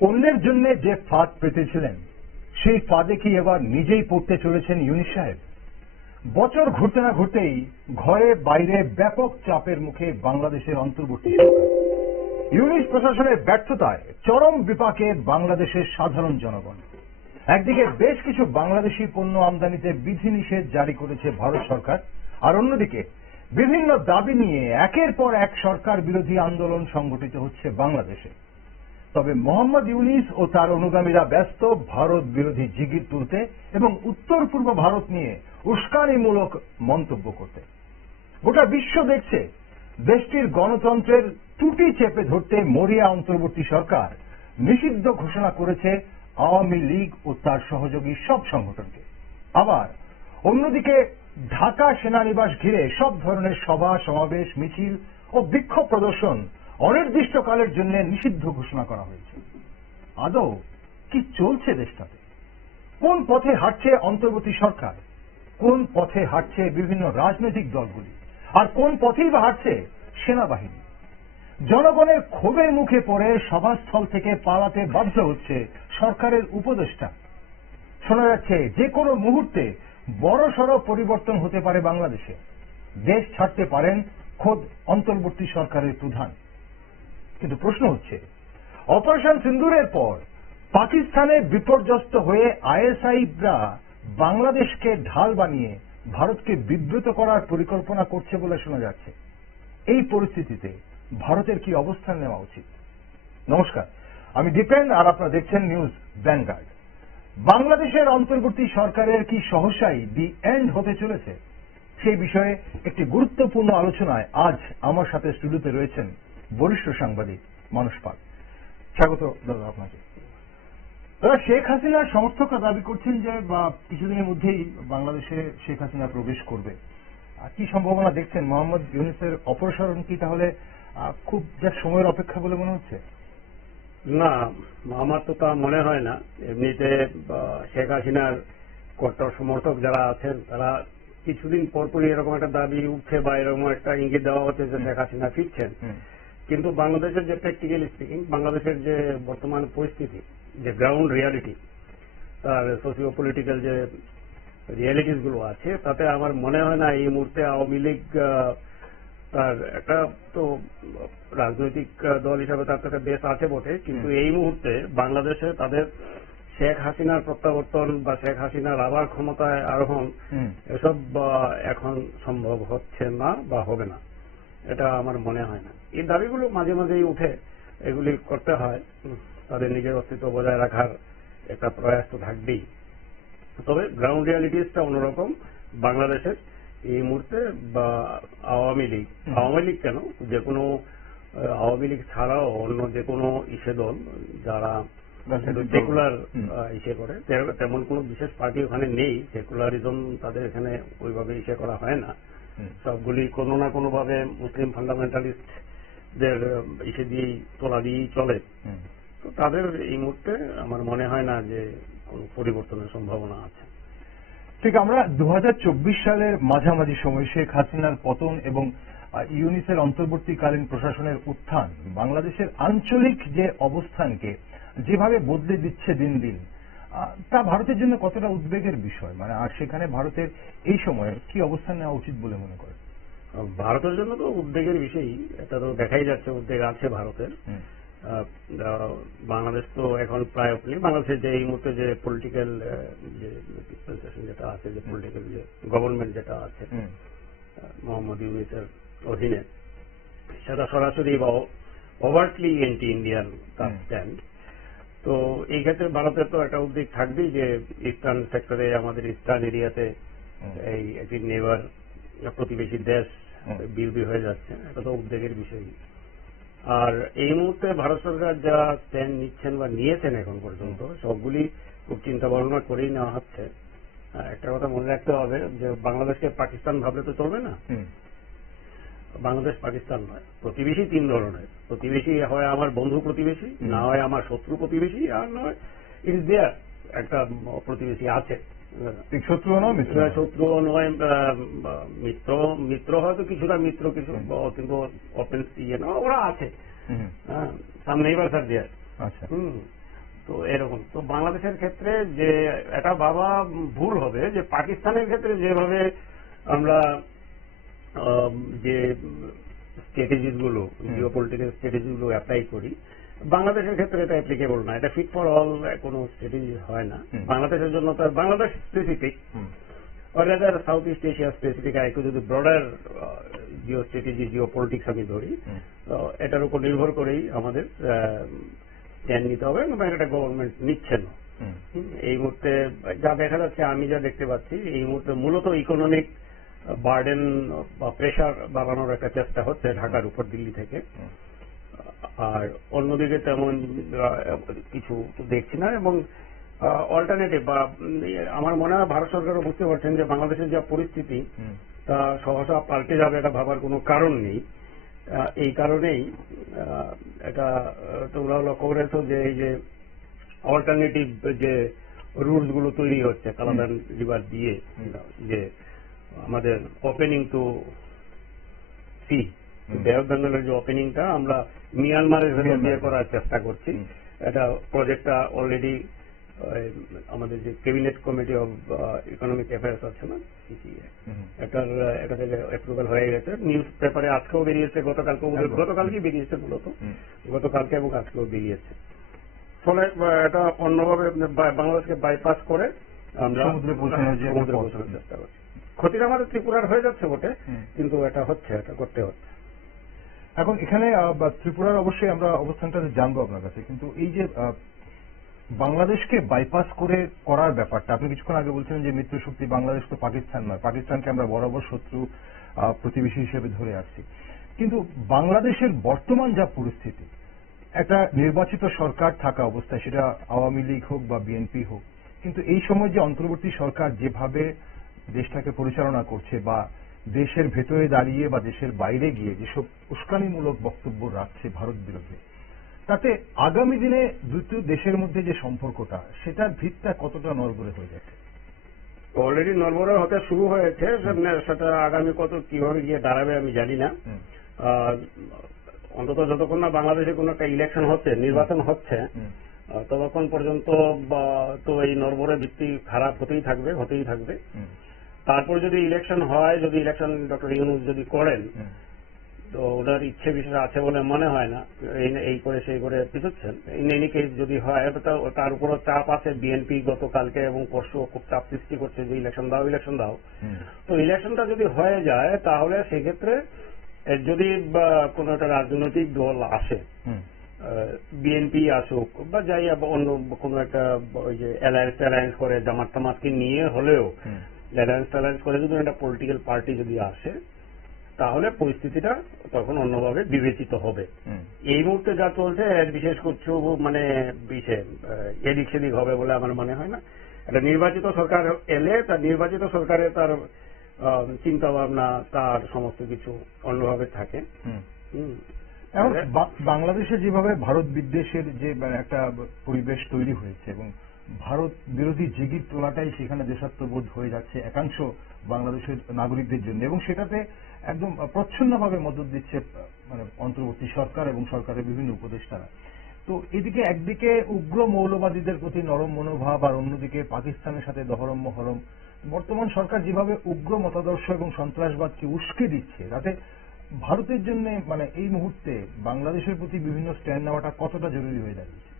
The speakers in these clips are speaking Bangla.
অন্যের জন্য যে ফাঁদ পেতেছিলেন সেই ফাঁদে কি এবার নিজেই পড়তে চলেছেন ইউনূস সাহেব? বছর ঘুরতে না ঘুরতেই ঘরে বাইরে ব্যাপক চাপের মুখে বাংলাদেশের অন্তর্বর্তী সরকার। ইউনূস প্রশাসনের ব্যর্থতায় চরম বিপাকে বাংলাদেশের সাধারণ জনগণ। একদিকে বেশ কিছু বাংলাদেশি পণ্য আমদানিতে বিধিনিষেধ জারি করেছে ভারত সরকার, আর অন্যদিকে বিভিন্ন দাবি নিয়ে একের পর এক সরকার বিরোধী আন্দোলন সংগঠিত হচ্ছে বাংলাদেশে। তবে মোহাম্মদ ইউনূস ও তার অনুগামীরা ব্যস্ত ভারত বিরোধী জিগির তুলতে এবং উত্তর পূর্ব ভারত নিয়ে উস্কানিমূলক মন্তব্য করতে। গোটা বিশ্ব দেখছে দেশটির গণতন্ত্রের ত্রুটি চেপে ধরতে মরিয়া অন্তর্বর্তী সরকার নিষিদ্ধ ঘোষণা করেছে আওয়ামী লীগ ও তার সহযোগী সব সংগঠনকে। আবার অন্যদিকে ঢাকা সেনানিবাস ঘিরে সব ধরনের সভা সমাবেশ মিছিল ও বিক্ষোভ প্রদর্শন অনির্দিষ্টকালের জন্য নিষিদ্ধ ঘোষণা করা হয়েছে। আদৌ কি চলছে দেশটাতে? কোন পথে হাঁটছে অন্তর্বর্তী সরকার? কোন পথে হাঁটছে বিভিন্ন রাজনৈতিক দলগুলি? আর কোন পথেই বা হাঁটছে সেনাবাহিনী? জনগণের ক্ষোভের মুখে পড়ে সভাস্থল থেকে পালাতে বাধ্য হচ্ছে সরকারের উপদেষ্টা। শোনা যাচ্ছে যে কোনো মুহূর্তে বড়সড় পরিবর্তন হতে পারে বাংলাদেশে। দেশ ছাড়তে পারেন খোদ অন্তর্বর্তী সরকারের প্রধান। কিন্তু প্রশ্ন হচ্ছে, অপারেশন সিন্দুরের পর পাকিস্তানে বিপর্যস্ত হয়ে আইএসআইরা বাংলাদেশকে ঢাল বানিয়ে ভারতকে বিব্রত করার পরিকল্পনা করছে বলে শোনা যাচ্ছে। এই পরিস্থিতিতে ভারতের কি অবস্থান নেওয়া উচিত? নমস্কার, আমি দীপেন আর আপনারা দেখছেন নিউজ ভ্যানগার্ড। বাংলাদেশের অন্তর্বর্তী সরকারের কি সহসাই দি এন্ড হতে চলেছে? সেই বিষয়ে একটি গুরুত্বপূর্ণ আলোচনায় আজ আমার সাথে স্টুডিওতে রয়েছেন বরিষ্ঠ সাংবাদিক মানস পাল। স্বাগত দাদা আপনাকে। দাদা, শেখ হাসিনার সমর্থকরা দাবি করছেন যে কিছুদিনের মধ্যেই বাংলাদেশে শেখ হাসিনা প্রবেশ করবে। কি সম্ভাবনা দেখছেন? মোহাম্মদ ইউনূসের অপসারণ কি তাহলে খুব যা সময়ের অপেক্ষা বলে মনে হচ্ছে? না, আমার তো তা মনে হয় না। এমনিতে শেখ হাসিনার কট্টর সমর্থক যারা আছেন তারা কিছুদিন পরপরই এরকম একটা দাবি উঠছে বা এরকম একটা ইঙ্গিত দেওয়া হচ্ছে যে শেখ হাসিনা ফিরছেন। কিন্তু বাংলাদেশের যে প্র্যাকটিক্যালি স্পিকিং, বাংলাদেশের যে বর্তমান পরিস্থিতি, যে গ্রাউন্ড রিয়ালিটি, তার সোশিও পলিটিক্যাল যে রিয়ালিটিস গুলো আছে, তাতে আমার মনে হয় না এই মুহূর্তে আওয়ামী লীগ তার একটা তো রাজনৈতিক দল হিসাবে তার একটা দেশ আছে বটে, কিন্তু এই মুহূর্তে বাংলাদেশে তাদের শেখ হাসিনার প্রত্যাবর্তন বা শেখ হাসিনার আবার ক্ষমতায় আরোহণ এসব এখন সম্ভব হচ্ছে না বা হবে না, এটা আমার মনে হয় না। এই দাবিগুলো মাঝে মাঝেই উঠে, এগুলি করতে হয়, তাদের নিজের অস্তিত্ব বজায় রাখার একটা প্রয়াস তো থাকবেই। তবে গ্রাউন্ড রিয়ালিটিসটা অন্যরকম বাংলাদেশের এই মুহূর্তে। বা আওয়ামী লীগ কেন, যে কোনো আওয়ামী লীগ ছাড়াও অন্য যে কোনো দল যারা সেকুলার করে, তেমন কোনো বিশেষ পার্টি ওখানে নেই। সেকুলারিজম তাদের এখানে ওইভাবে করা হয় না। সবগুলি কোনো না কোনো ভাবে মুসলিম ফান্ডামেন্টালিস্টদের দিয়েই তোলা দিয়েই চলে। তো তাদের এই মুহূর্তে আমার মনে হয় না যে কোনো পরিবর্তনের সম্ভাবনা আছে। ঠিক, আমরা 2024 সালের মাঝামাঝি সময় শেখ হাসিনার পতন এবং ইউনূসের অন্তর্বর্তীকালীন প্রশাসনের উত্থান বাংলাদেশের আঞ্চলিক যে অবস্থানকে যেভাবে বদলে দিচ্ছে দিন দিন, তা ভারতের জন্য কতটা উদ্বেগের বিষয়? আর সেখানে ভারতের এই সময়ে কি অবস্থান নেওয়া উচিত বলে মনে করেন? ভারতের জন্য তো উদ্বেগের বিষয়ই, এটা তো দেখাই যাচ্ছে উদ্বেগ আছে ভারতের। বাংলাদেশ তো এখন প্রায় বাংলাদেশের যে এই মুহূর্তে যে পলিটিক্যাল যে ডিসপেন্সেশন যেটা আছে, যে পলিটিক্যাল যে গভর্নমেন্ট যেটা আছে মোহাম্মদ ইউনূসের অধীনে, সেটা সরাসরি বা ওভারটলি এন্টি ইন্ডিয়ান তার স্ট্যান্ড। তো এই ক্ষেত্রে ভারতের তো একটা উদ্বেগ থাকবেই যে ইস্টার্ন সেক্টরে, আমাদের ইস্টার্ন এরিয়াতে এই একটি নেবার প্রতিবেশী দেশ বিরোধী হয়ে যাচ্ছে, এটা তো উদ্বেগের বিষয়। আর এই মুহূর্তে ভারত সরকার যা স্ট্যান্ড নিচ্ছেন বা নিয়েছেন এখন পর্যন্ত, সবগুলি খুব চিন্তা ভাবনা করেই নেওয়া হচ্ছে। একটা কথা মনে রাখতে হবে যে বাংলাদেশকে পাকিস্তান ভাবলে তো চলবে না। বাংলাদেশ পাকিস্তান নয়, প্রতিবেশী তিন ধরনের। প্রতিবেশী হয় আমার বন্ধু প্রতিবেশী, না হয় আমার শত্রু প্রতিবেশী, আর নয় ইট ইজ দেয়ার একটা প্রতিবেশী আছে। শত্রুও নয়, মিত্র হয়তো কিছুটা মিত্র, কিছু কিন্তু ওরা আছে। সামনে এবার স্যার দেয়ার। তো এরকম তো বাংলাদেশের ক্ষেত্রে যে এটা ভাবা ভুল হবে যে পাকিস্তানের ক্ষেত্রে যেভাবে আমরা যে স্ট্র্যাটেজিস গুলো জিও পলিটিক্যাল স্ট্র্যাটেজি গুলো অ্যাপ্লাই করি, বাংলাদেশের ক্ষেত্রে এটা অ্যাপ্লিকেবল না। এটা ফিট ফর অল কোনো স্ট্র্যাটেজি হয় না বাংলাদেশের জন্য। তার Bangladesh specific or rather south east Asia specific একটু যদি broader Jio strategy Jio politics আমি ধরি, তো এটার উপর নির্ভর করেই আমাদের স্ট্যান্ড নিতে হবে এবং এটা গভর্নমেন্ট নিচ্ছে না এই মুহূর্তে। যা দেখা যাচ্ছে, আমি যা দেখতে পাচ্ছি এই মুহূর্তে মূলত ইকোনমিক বার্ডেন বা প্রেশার বাড়ানোর একটা চেষ্টা হচ্ছে ঢাকার উপর দিল্লি থেকে। আর অন্যদিকে তেমন কিছু দেখছি না। এবং অল্টারনেটিভ বা আমার মনে হয় ভারত সরকারও বুঝতে পারছেন যে বাংলাদেশের যা পরিস্থিতি তা সহসা পাল্টে যাবে এটা ভাবার কোনো কারণ নেই। এই কারণেই এটা তোমরা লক্ষ্য করেছো যে এই যে অল্টারনেটিভ যে রুলস গুলো তৈরি হচ্ছে কালাদান রিভার দিয়ে, যে আমাদের ওপেনিং টু সি বে অফ বেঙ্গলের যে ওপেনিংটা আমরা মিয়ানমারের ভেতর দিয়ে করার চেষ্টা করছি। এটা প্রজেক্টটা অলরেডি আমাদের যে cabinet committee of economic affairs আছে না, এটা থেকে অ্যাপ্রুভাল হয়ে গেছে। নিউজ পেপারে আজকেও বেরিয়েছে, গতকালকেই বেরিয়েছে, মূলত গতকালকে এবং আজকেও বেরিয়েছে। ফলে এটা অন্যভাবে বাংলাদেশকে বাইপাস করে আমরা সমুদ্রে পৌঁছানোর চেষ্টা করছি। ক্ষতিটা আমাদের ত্রিপুরার হয়ে যাচ্ছে বটে, কিন্তু এটা হচ্ছে, এটা করতে হচ্ছে। এখন এখানে ত্রিপুরার অবশ্যই আমরা অবস্থানটা জানবো আপনার কাছে, কিন্তু এই যে বাংলাদেশকে বাইপাস করে করার ব্যাপারটা, আপনি কিছুক্ষণ আগে বলছিলেন যে মিত্র শক্তি বাংলাদেশ তো পাকিস্তান নয়, পাকিস্তানকে আমরা বরাবর শত্রু প্রতিবেশী হিসেবে ধরে আসছি। কিন্তু বাংলাদেশের বর্তমান যা পরিস্থিতি, একটা নির্বাচিত সরকার থাকা অবস্থায়, সেটা আওয়ামী লীগ হোক বা বিএনপি হোক, কিন্তু এই সময় যে অন্তর্বর্তী সরকার যেভাবে দেশটাকে পরিচালনা করছে বা দেশের ভেতরে দাঁড়িয়ে বা দেশের বাইরে গিয়ে যেসব উস্কানিমূলক বক্তব্য রাখছে ভারত বিরোধী, তাতে আগামী দিনে দুটো দেশের মধ্যে যে সম্পর্কটা, সেটার ভিতটা কতটা নড়বড়ে হয়ে যাচ্ছে? অলরেডি নড়বড়ে হতে শুরু হয়েছে, সেটা আগামী কিভাবে গিয়ে দাঁড়াবে আমি জানি না। অন্তত যতক্ষণ না বাংলাদেশে কোনো একটা ইলেকশন হচ্ছে, নির্বাচন হচ্ছে, ততক্ষণ পর্যন্ত তো এই নড়বড়ে ভিত্তি খারাপ হতেই থাকবে। তারপর যদি ইলেকশন হয়, যদি ইলেকশন ডক্টর ইউনূস যদি করেন, তো ওনার ইচ্ছে বিশেষ আছে বলে মনে হয় না, এই করে সেই করে পিছুচ্ছেন। ইন এনি কেস যদি হয়, তার উপরও চাপ আছে। বিএনপি গতকালকে এবং পরশু খুব চাপ সৃষ্টি করছে যে ইলেকশন দাও। তো ইলেকশনটা যদি হয়ে যায়, তাহলে সেক্ষেত্রে যদি কোন একটা রাজনৈতিক দল আসে, বিএনপি আসুক বা যাই অন্য কোন একটা ওই যে অ্যালায়েন্স করে জামাত টামাতকে নিয়ে হলেও অ্যালায়েন্স করে যদি একটা পলিটিক্যাল পার্টি যদি আসে, তাহলে পরিস্থিতিটা তখন অন্যভাবে বিবেচিত হবে। এই মুহূর্তে যা চলছে এর বিশেষ কিছু এদিক সেদিক হবে বলে আমার মনে হয় না। একটা নির্বাচিত সরকার এলে তার নির্বাচিত সরকারে তার চিন্তা ভাবনা, তার সমস্ত কিছু অন্যভাবে থাকে। বাংলাদেশে যেভাবে ভারত বিদ্বেষের যে একটা পরিবেশ তৈরি হয়েছে এবং ভারত বিরোধী জিগির তোলাটাই সেখানে দেশাত্মবোধ হয়ে যাচ্ছে একাংশ বাংলাদেশের নাগরিকদের জন্য, এবং সেটাতে একদম প্রচ্ছন্নভাবে মদত দিচ্ছে মানে অন্তর্বর্তী সরকার এবং সরকারের বিভিন্ন উপদেষ্টারা। তো এদিকে একদিকে উগ্র মৌলবাদীদের প্রতি নরম মনোভাব, আর অন্যদিকে পাকিস্তানের সাথে দহরম মহরম। বর্তমান সরকার যেভাবে উগ্র মতাদর্শ এবং সন্ত্রাসবাদকে উস্কে দিচ্ছে, তাতে ভারতের জন্য মানে এই মুহূর্তে বাংলাদেশের প্রতি বিভিন্ন স্ট্যান্ড নেওয়াটা কতটা জরুরি হয়ে দাঁড়িয়েছে?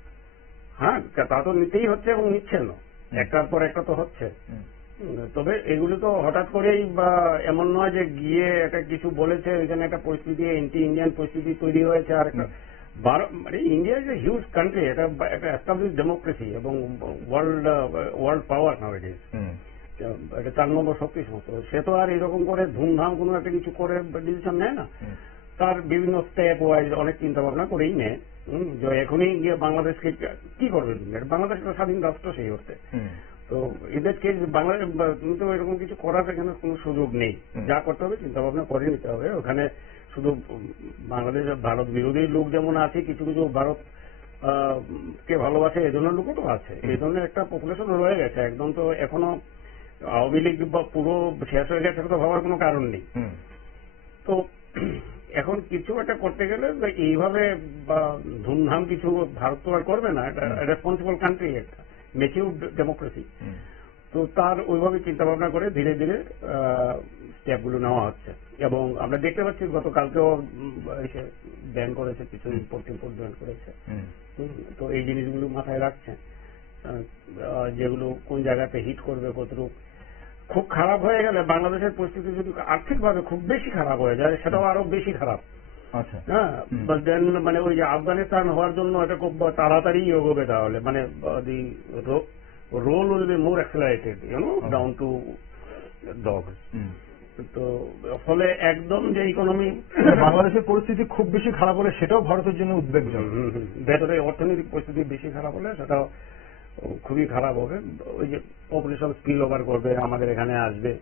হ্যাঁ, তা তো নিতেই হচ্ছে এবং নিচ্ছে না, একটার পর একটা তো হচ্ছে। তবে এগুলো তো হঠাৎ করেই বা এমন নয় যে গিয়ে একটা কিছু বলেছে, এখানে একটা পরিস্থিতি এন্টি ইন্ডিয়ান পরিস্থিতি তৈরি হয়েছে। আর একটা মানে India is a huge country, এটা একটা এস্টাবলিশ ডেমোক্রেসি এবং world power now it is, এটা 4 নম্বর শক্তি সমস্ত। সে তো আর এরকম করে ধুমধাম কোনো একটা কিছু করে ডিসিশন নেয় না, তার বিভিন্ন স্টেপ ওয়াইজ অনেক চিন্তা ভাবনা করেই নেয়। যে এখনই গিয়ে বাংলাদেশকে কি করবে, বাংলাদেশ একটা স্বাধীন রাষ্ট্র সেই অর্থে। তো এদেরকে বাংলাদেশ কিন্তু এরকম কিছু করার এখানে কোনো সুযোগ নেই। যা করতে হবে চিন্তা ভাবনা করে নিতে হবে। ওখানে শুধু বাংলাদেশের ভারত বিরোধী লোক যেমন আছে, কিছু কিছু ভারত কে ভালোবাসে এই ধরনের লোকও তো আছে। এই ধরনের একটা পপুলেশন রয়ে গেছে। একদম তো এখনো আওয়ামী লীগ বা পুরো শেষ হয়ে গেছে তো ভাবার কোনো কারণ নেই। তো এখন কিছু একটা করতে গেলে এইভাবে বা ধুমধাম কিছু ভারত তো আর করবে না, এটা রেসপন্সিবল কান্ট্রি, একটা ম্যাচিউর ডেমোক্রেসি। তো তার ওইভাবে চিন্তা ভাবনা করে ধীরে ধীরে স্টেপগুলো নেওয়া হচ্ছে, এবং আমরা দেখতে পাচ্ছি গতকালকেও ব্যান করেছে, কিছু ইম্পোর্ট ব্যান করেছে। তো এই জিনিসগুলো মাথায় রাখছে, যেগুলো কোন জায়গাতে হিট করবে, কতটুকু। খুব খারাপ হয়ে গেলে বাংলাদেশের পরিস্থিতি যদি আর্থিকভাবে খুব বেশি খারাপ হয়ে যায়, সেটাও আরো বেশি খারাপ। হ্যাঁ, মানে ওই যে আফগানিস্তান হওয়ার জন্য এটা খুব তাড়াতাড়ি এগোবে, তাহলে মানে the role will be more accelerated, down to dogs. তো ফলে একদম যে ইকোনমি, বাংলাদেশের পরিস্থিতি খুব বেশি খারাপ হলে সেটাও ভারতের জন্য উদ্বেগজনক। ভেতরে অর্থনৈতিক পরিস্থিতি বেশি খারাপ হলে সেটাও খুবই খারাপ হবে। ওই যে পপুলেশন স্পিল ওভার করবে, আমাদের এখানে আসবে।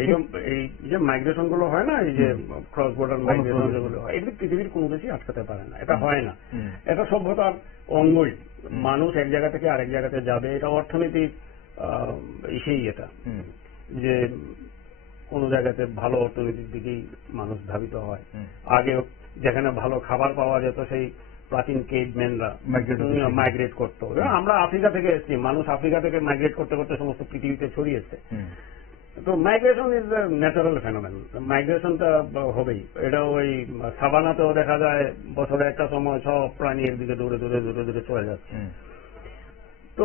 এই যে মাইগ্রেশন গুলো হয় না, এই যে ক্রস বর্ডার মাইগ্রেশন যেগুলো হয়, এগুলো পৃথিবীর কোনো দেশই আটকাতে পারে না, এটা হয় না। এটা সভ্যতার অঙ্গই, মানুষ এক জায়গা থেকে আরেক জায়গাতে যাবে, এটা অর্থনীতির সেই এটা যে কোন জায়গাতে ভালো অর্থনীতির দিকেই মানুষ ধাবিত হয়। আগে যেখানে ভালো খাবার পাওয়া যেত, সেই প্রাচীন কেভম্যানরা মাইগ্রেট করতো। আমরা আফ্রিকা থেকে এসেছি, মানুষ আফ্রিকা থেকে মাইগ্রেট করতে করতে সমস্ত পৃথিবীতে ছড়িয়েছে। তো migration is a natural phenomenon, মাইগ্রেশনটা হবেই। এটা ওই সাভানাতেও দেখা যায়, বছরে একটা সময় সব প্রাণী একদিকে দৌড়ে দৌড়ে দৌড়ে দৌড়ে চলে যাচ্ছে। তো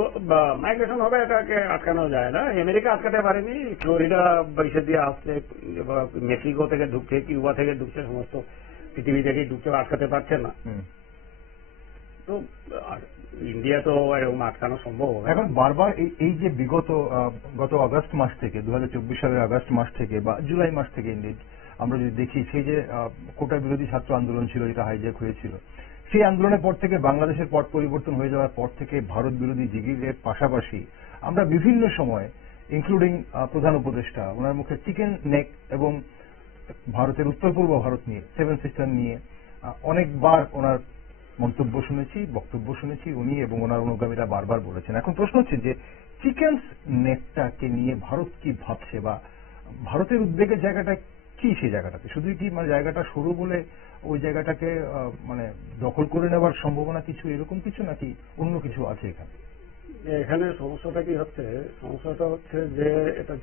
মাইগ্রেশন হবে, এটাকে আটকানো যায় না। আমেরিকা আটকাতে পারেনি, ফ্লোরিডা ইসে দিয়ে আসছে, মেক্সিকো থেকে ঢুকছে, কিউবা থেকে ঢুকছে, সমস্ত পৃথিবী থেকেই ঢুকছে, আটকাতে পারছে না। তো ইন্ডিয়া তো এরকম আটকানো সম্ভব হবে। এখন বারবার এই যে গত আগস্ট মাস থেকে, 2024 সালের আগস্ট মাস থেকে বা জুলাই মাস থেকে আমরা যদি দেখি, সেই যে কোটা বিরোধী ছাত্র আন্দোলন ছিল, যেটা হাইজ্যাক হয়েছিল, সেই আন্দোলনের পর থেকে বাংলাদেশের পট পরিবর্তন হয়ে যাওয়ার পর থেকে ভারত বিরোধী জিগিরের পাশাপাশি আমরা বিভিন্ন সময়, ইনক্লুডিং প্রধান উপদেষ্টা, ওনার মুখে চিকেন নেক এবং ভারতের উত্তর পূর্ব ভারত নিয়ে, সেভেন সিস্টার নিয়ে অনেকবার ওনার মন্তব্য শুনেছি, বক্তব্য শুনেছি। উনি এবং ওনার অনুগামীরা বারবার বলেছেন। এখন প্রশ্ন হচ্ছে যে চিকেন নেকটাকে নিয়ে ভারত কি ভাবছে, বা ভারতের উদ্বেগের জায়গাটা কি সেই জায়গাটাতে? শুধু কি মানে জায়গাটা সরু বলে ওই জায়গাটাকে মানে দখল করে নেওয়ার সম্ভাবনা কিছু, এরকম কিছু, নাকি অন্য কিছু আছে এখানে? এখানে সমস্যাটা কি হচ্ছে? সমস্যাটা হচ্ছে যে এটা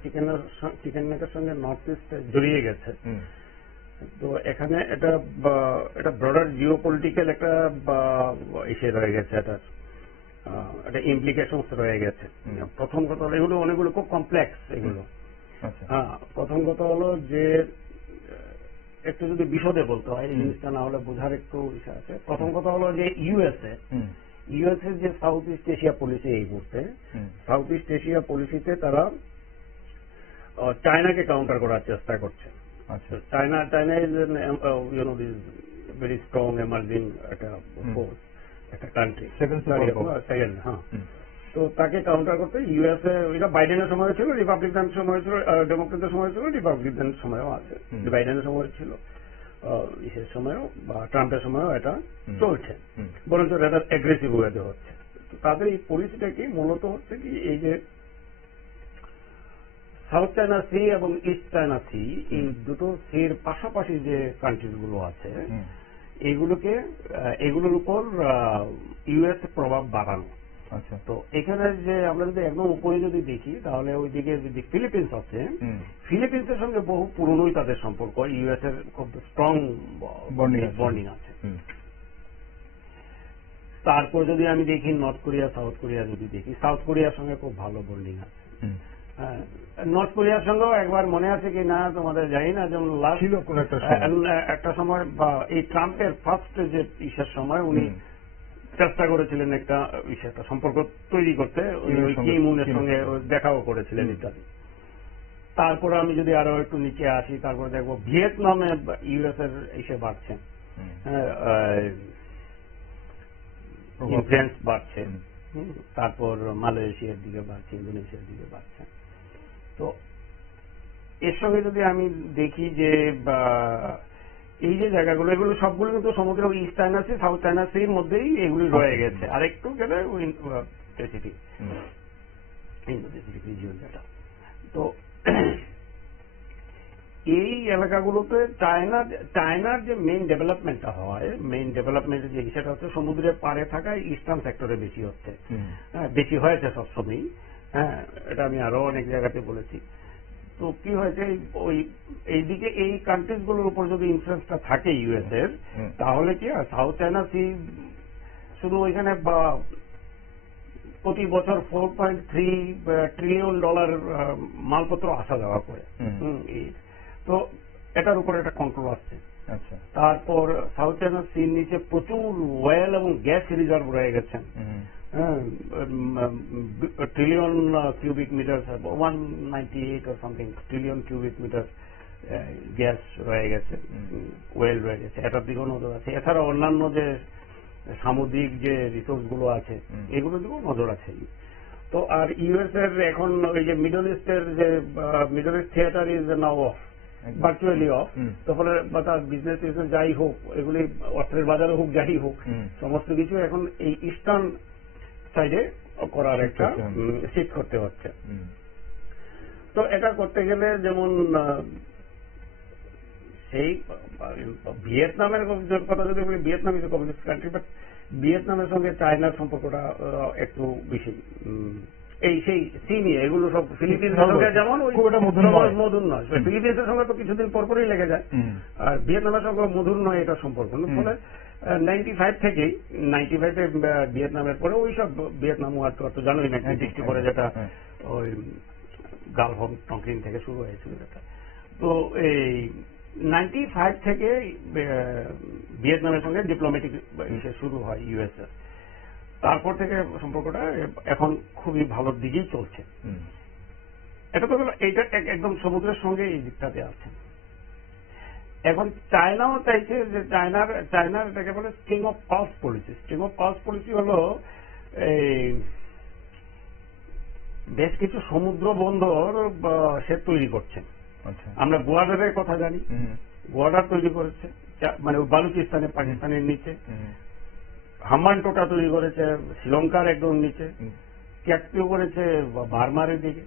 চিকেন নেকের সঙ্গে নর্থ ইস্ট জড়িয়ে গেছে। তো এখানে এটা ব্রডার জিও পলিটিক্যাল একটা ইসে রয়ে গেছে, একটা ইমপ্লিকেশনস রয়ে গেছে। প্রথম কথা হলো, এগুলো অনেকগুলো খুব কমপ্লেক্স এগুলো। হ্যাঁ, প্রথম কথা হলো যে একটু যদি বিশদে বলতে হয়, এই জিনিসটা না হলে বোঝার একটু ইচ্ছা আছে। প্রথম কথা হলো যে ইউএসএ যে সাউথ ইস্ট এশিয়া পলিসি, এই মুহূর্তে সাউথ ইস্ট এশিয়া পলিসিতে তারা চায়নাকে কাউন্টার করার চেষ্টা করছে। China is this very strong emerging একটা ফোর্স, একটা কান্ট্রি, সেকেন্ড। হ্যাঁ, তো তাকে কাউন্টার করতে ইউএসএ, এটা বাইডেনের সময় ছিল, রিপাবলিকান সময় ছিল, ডেমোক্রেটদের সময় ছিল, রিপাবলিকান সময়ও আছে। বাইডেনের সময় ছিল, ইসের সময়ও বা ট্রাম্পের সময়ও এটা চলছে, বরঞ্চ এটা অ্যাগ্রেসিভ ওয়েতে হচ্ছে। তাদের এই পলিসিটা কি মূলত হচ্ছে কি, এই যে সাউথ চায়না সি এবং ইস্ট চায়না সি, এই দুটো সির পাশাপাশি যে কান্ট্রিজ গুলো আছে, এগুলোর উপর ইউএস প্রভাব বাড়ানো। তো এখানে যে আমরা যদি একদম উপরে যদি দেখি, তাহলে ওইদিকে যদি ফিলিপিন্স আছে, ফিলিপিন্সের সঙ্গে বহু পুরনোই তাদের সম্পর্ক, ইউএস এর খুব স্ট্রং বন্ডিং আছে। তারপর যদি আমি দেখি নর্থ কোরিয়া, সাউথ কোরিয়া যদি দেখি, সাউথ কোরিয়ার সঙ্গে খুব ভালো বন্ডিং আছে। নর্থ কোরিয়ার সঙ্গেও একবার মনে আছে কি না তোমাদের, জানি না, যেমন একটা সময় বা এই ট্রাম্পের ফার্স্ট যে ইসের সময় উনি চেষ্টা করেছিলেন একটা সম্পর্ক তৈরি করতে, কিম উনের সঙ্গে দেখাও করেছিলেন ইত্যাদি। তারপর আমি যদি আরো একটু নিচে আসি, তারপর দেখবো ভিয়েতনামে ইউএস এর এসে বাড়ছে, ইনফ্লুয়েন্স বাড়ছে। তারপর মালয়েশিয়ার দিকে বাড়ছে, ইন্দোনেশিয়ার দিকে বাড়ছে। তো এর সঙ্গে যদি আমি দেখি যে এই যে জায়গাগুলো, এগুলো সবগুলো কিন্তু সমুদ্র east China sea, south China সির মধ্যেই এগুলি রয়ে গেছে। আর একটু গেলে প্যাসিফিক, ইন্দো প্যাসিফিক রিজিয়ন যেটা। তো এই এলাকাগুলোতে চায়নার যে মেইন ডেভেলপমেন্টটা হয়, মেইন ডেভেলপমেন্টের যে সেটা হচ্ছে সমুদ্রের পাড়ে থাকা ইস্টার্ন সেক্টরে বেশি হচ্ছে, বেশি হয়েছে সবসময়। হ্যাঁ, এটা আমি আরো অনেক জায়গাতে বলেছি। তো কি হয়েছে, ওই এইদিকে এই কান্ট্রিজ গুলোর উপর যদি ইনফ্লুয়েন্সটা থাকে ইউএস এর, তাহলে কি হয়, সাউথ চায়না সি শুধু ওইখানে প্রতি বছর $4.3 ট্রিলিয়ন মালপত্র আসা যাওয়া করে। তো এটার উপর একটা কন্ট্রোল আসছে। আচ্ছা, তারপর সাউথ চায়না সির নিচে প্রচুর অয়েল এবং গ্যাস রিজার্ভ রয়ে গেছেন, trillion cubic metre, 198 or something trillion cubic metre gas রয়ে গেছে, ওয়েল রয়ে গেছে। এটার দিকেও নজর আছে। এছাড়া অন্যান্য যে সামুদ্রিক যে রিসোর্স গুলো আছে এগুলোর দিকেও নজর আছে। তো আর ইউএস এর এখন ওই যে মিডল ইস্টের যে middle east theatre is now of, virtually of. তো ফলে তার বিজনেস টিজনেস যাই হোক, এগুলি অর্থের বাজারে হোক, যাই হোক, সমস্ত কিছু এখন এই ইস্টার্ন সাইডে করার একটা শিফট করতে হচ্ছে। তো এটা করতে গেলে যেমন সেই ভিয়েতনামের কথা যদি বলি, Vietnam is a communist country, but ভিয়েতনামের সঙ্গে চায়নার সম্পর্কটা একটু বেশি এই সেই সি নিয়ে, এগুলো সব ফিলিপিন্সের সঙ্গে যেমন মধুর নয়, ফিলিপিন্সের সঙ্গে তো কিছুদিন পরপরই লেগে যায়, আর ভিয়েতনামের সঙ্গে মধুর নয় এটা সম্পর্ক। ফলে 95 থেকেই 95-এ ভিয়েতনামের পরে ওই সব ভিয়েতনাম ওয়ার তো জানোই না, সৃষ্টি করে, যেটা ওই গালফ অফ টংকিং থেকে শুরু হয়েছিল যেটা। তো এই 95 থেকে ভিয়েতনামের সঙ্গে ডিপ্লোম্যাটিক শুরু হয় ইউএস এর। তারপর থেকে সম্পর্কটা এখন খুবই ভালোর দিকেই চলছে। এটা তো এইটা একদম সমুদ্রের সঙ্গে এই দিকটাতে আছে। এখন চায়নাও চাইছে যে চায়নার এটাকে বলে string of pulse policy. String of pulse policy হলো এই বেশ কিছু সমুদ্র বন্দর সে তৈরি করছে। আমরা গোয়ার্ডারের কথা জানি, গোয়ার্ডার তৈরি করেছে, মানে বালুচিস্তানে, পাকিস্তানের নিচে। হাম্বানটোটা তৈরি করেছে শ্রীলঙ্কার একদম নিচে, ক্যাকপিও করেছে বার্মারের দিকে।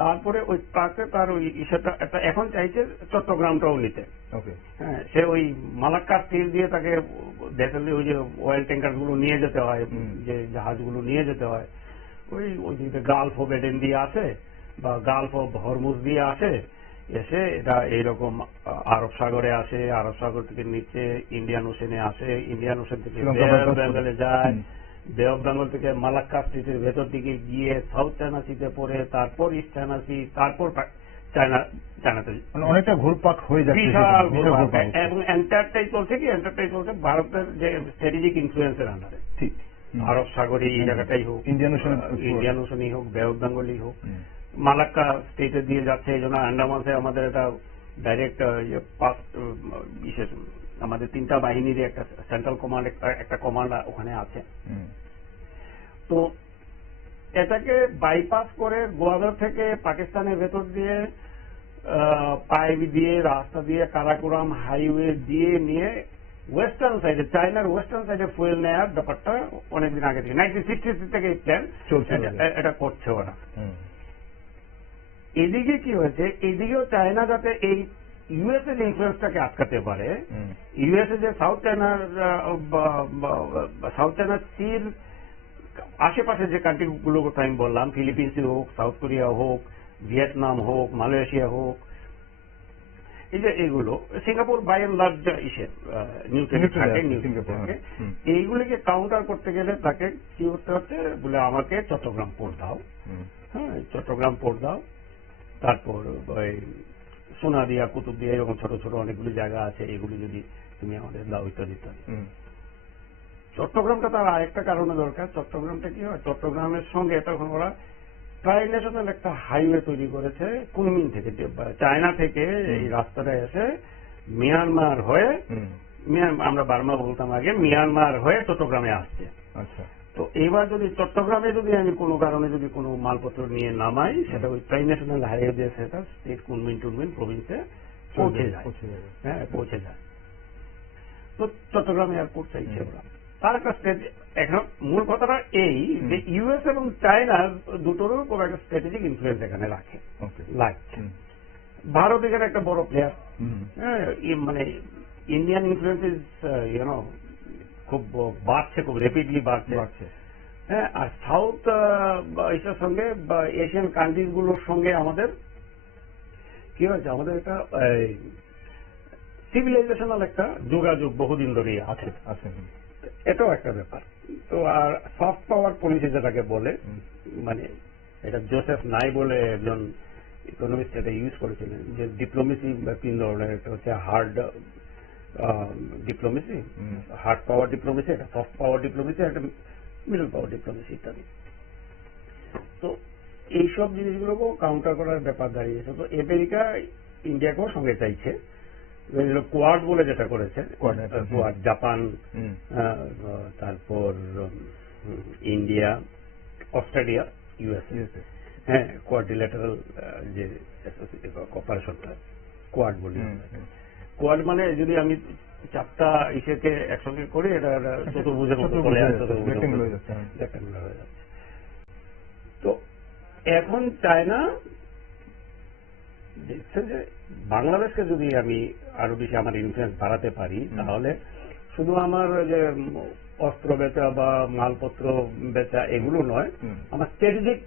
তারপরে ওই পাশে তার ওই ইসেটা এখন চাইছে চট্টগ্রামটাও নিতে। হ্যাঁ, সে ওই মালাক্কা স্টিল দিয়ে তাকে দেশের ওই যে অয়েল ট্যাঙ্কার গুলো নিয়ে যেতে হয়, যে জাহাজগুলো নিয়ে যেতে হয়, ওই দিকে গালফ অফ এডেন দিয়ে আসে বা গালফ অফ হরমুজ দিয়ে আসে, এসে এটা এইরকম আরব সাগরে আসে, আরব সাগর থেকে নিচে ইন্ডিয়ান ওশেনে আসে, ইন্ডিয়ান ওশেন থেকে বে অফ বেঙ্গলে যায়, বে অফ বেঙ্গল থেকে মালাক্কা স্ট্রিটের ভেতর দিকে গিয়ে সাউথ চায়না সিতে পড়ে, তারপর ইস্ট চায়না সি, তারপর চায়নাতে অনেকটা ঘুরপাক হয়ে যাচ্ছে। বিশাল ঘুরপাক, এবং এন্টারটাই চলছে কি, এন্টারটাই চলছে ভারতের যে স্ট্র্যাটেজিক ইনফ্লুয়েন্সের আন্ডারে। ঠিক, আরব সাগরে এই জায়গাটাই হোক, ইন্ডিয়ান ওশেনই হোক, বে অফ বেঙ্গলই হোক, মালাক্কা স্টেটে দিয়ে যাচ্ছে। এই জন্য আন্ডামানে আমাদের একটা ডাইরেক্ট বিশেষ আমাদের 3টা বাহিনীর একটা সেন্ট্রাল কমান্ড, একটা কমান্ড ওখানে আছে। তো এটাকে বাইপাস করে গোয়াদার থেকে পাকিস্তানের ভেতর দিয়ে পাইপ দিয়ে, রাস্তা দিয়ে, কারাকোরাম হাইওয়ে দিয়ে নিয়ে ওয়েস্টার্ন সাইডে, চায়নার ওয়েস্টার্ন সাইডে ফুয়েল নেওয়ার ব্যাপারটা অনেকদিন আগে থেকে 1963 থেকে এই প্ল্যান চলছে, এটা করছে ওরা। এদিকে কি হয়েছে, এদিকেও চায়না যাতে এই ইউএস এর ইনফ্লুয়েন্সটাকে আটকাতে পারে, ইউএস এ যে সাউথ চায়না সির আশেপাশে যে কান্ট্রিগুলো কথা আমি বললাম, ফিলিপিন্সই হোক, সাউথ কোরিয়া হোক, ভিয়েতনাম হোক, মালয়েশিয়া হোক, এই যে এইগুলো, সিঙ্গাপুর বাই এন্ড লার্জ এইগুলিকে কাউন্টার করতে গেলে তাকে কি করতে হচ্ছে বলে, আমাকে চট্টগ্রাম পোর্ট দাও, হ্যাঁ চট্টগ্রাম পোর্ট দাও, তারপর ওই সোনাদিয়া, কুতুবদিয়া, এরকম ছোট ছোট অনেকগুলি জায়গা আছে, এগুলি যদি তুমি আমাদের দাও ইত্যাদি ইত্যাদি। চট্টগ্রামটা তার আরেকটা কারণে দরকার। চট্টগ্রামটা কি হয়, চট্টগ্রামের সঙ্গে তখন ওরা ট্রাইন্যাশনাল একটা হাইওয়ে তৈরি করেছে কুনমিং থেকে, চায়না থেকে এই রাস্তাটা এসে মিয়ানমার হয়ে, আমরা বার্মা বলতাম আগে, মিয়ানমার হয়ে চট্টগ্রামে আসছে। আচ্ছা, তো এবার যদি চট্টগ্রামে যদি আমি কোনো কারণে যদি কোনো মালপত্র নিয়ে নামাই, সেটা ওই ট্রাইন্যাশনাল হাইওয়ে দিয়ে সেটা স্টেট কুনমিং টুনমিং প্রভিন্সে পৌঁছে যায়, হ্যাঁ পৌঁছে যায়। তো চট্টগ্রাম এয়ারপোর্ট চাইছে ওরা। তার একটা এখন মূল কথাটা এই যে ইউএস এবং চায়না দুটোরও কোনো একটা স্ট্র্যাটেজিক ইনফ্লুয়েন্স এখানে লাগছে। ভারত এখানে একটা বড় প্লেয়ার। হুম, হ্যাঁ, মানে ইন্ডিয়ান ইনফ্লুয়েন্স ইজ খুব বাড়ছে, খুব র্যাপিডলি বাড়ছে। বাড়ছে। হ্যাঁ, আর সাউথ এশিয়ার সঙ্গে বা এশিয়ান কান্ট্রিজ গুলোর সঙ্গে আমাদের কি হয়েছে, আমাদের একটা সিভিলাইজেশনাল একটা যোগাযোগ বহুদিন ধরেই আছে। আছে। এটাও একটা ব্যাপার। তো আর সফট পাওয়ার পলিসি যেটাকে বলে, মানে এটা জোসেফ নাই বলে একজন ইকোনমিস্ট এটা ইউজ করেছিলেন, যে ডিপ্লোমেসি তিন ধরনের, একটা হচ্ছে হার্ড ডিপ্লোমেসি, হার্ড পাওয়ার ডিপ্লোমেসি, একটা সফট পাওয়ার ডিপ্লোমেসি, একটা মিডল পাওয়ার ডিপ্লোমেসি ইত্যাদি। তো এইসব জিনিসগুলোকেও কাউন্টার করার ব্যাপার দাঁড়িয়েছে। তো আমেরিকা ইন্ডিয়াকেও সঙ্গে চাইছে, কোয়াড বলে যেটা করেছে, কোয়াড জাপান, তারপর ইন্ডিয়া, অস্ট্রেলিয়া, ইউএসএ, হ্যাঁ, কোয়াড্রিল্যাটারাল যে কপারেশনটা কোয়াড বলি। কোয়াড মানে যদি আমি চারটা ইসেকে একসঙ্গে করি, এটা চতুর্ভুজের মতো চলে আসছে, রেক্ট্যাঙ্গুলার হয়ে যাচ্ছে। তো এখন চায়না দেখছে যে বাংলাদেশকে যদি আমি আরো বেশি আমার ইনফ্লুয়েন্স বাড়াতে পারি, তাহলে শুধু আমার যে অস্ত্র বেচা বা মালপত্র বেচা এগুলো নয়, আমার স্ট্র্যাটেজিক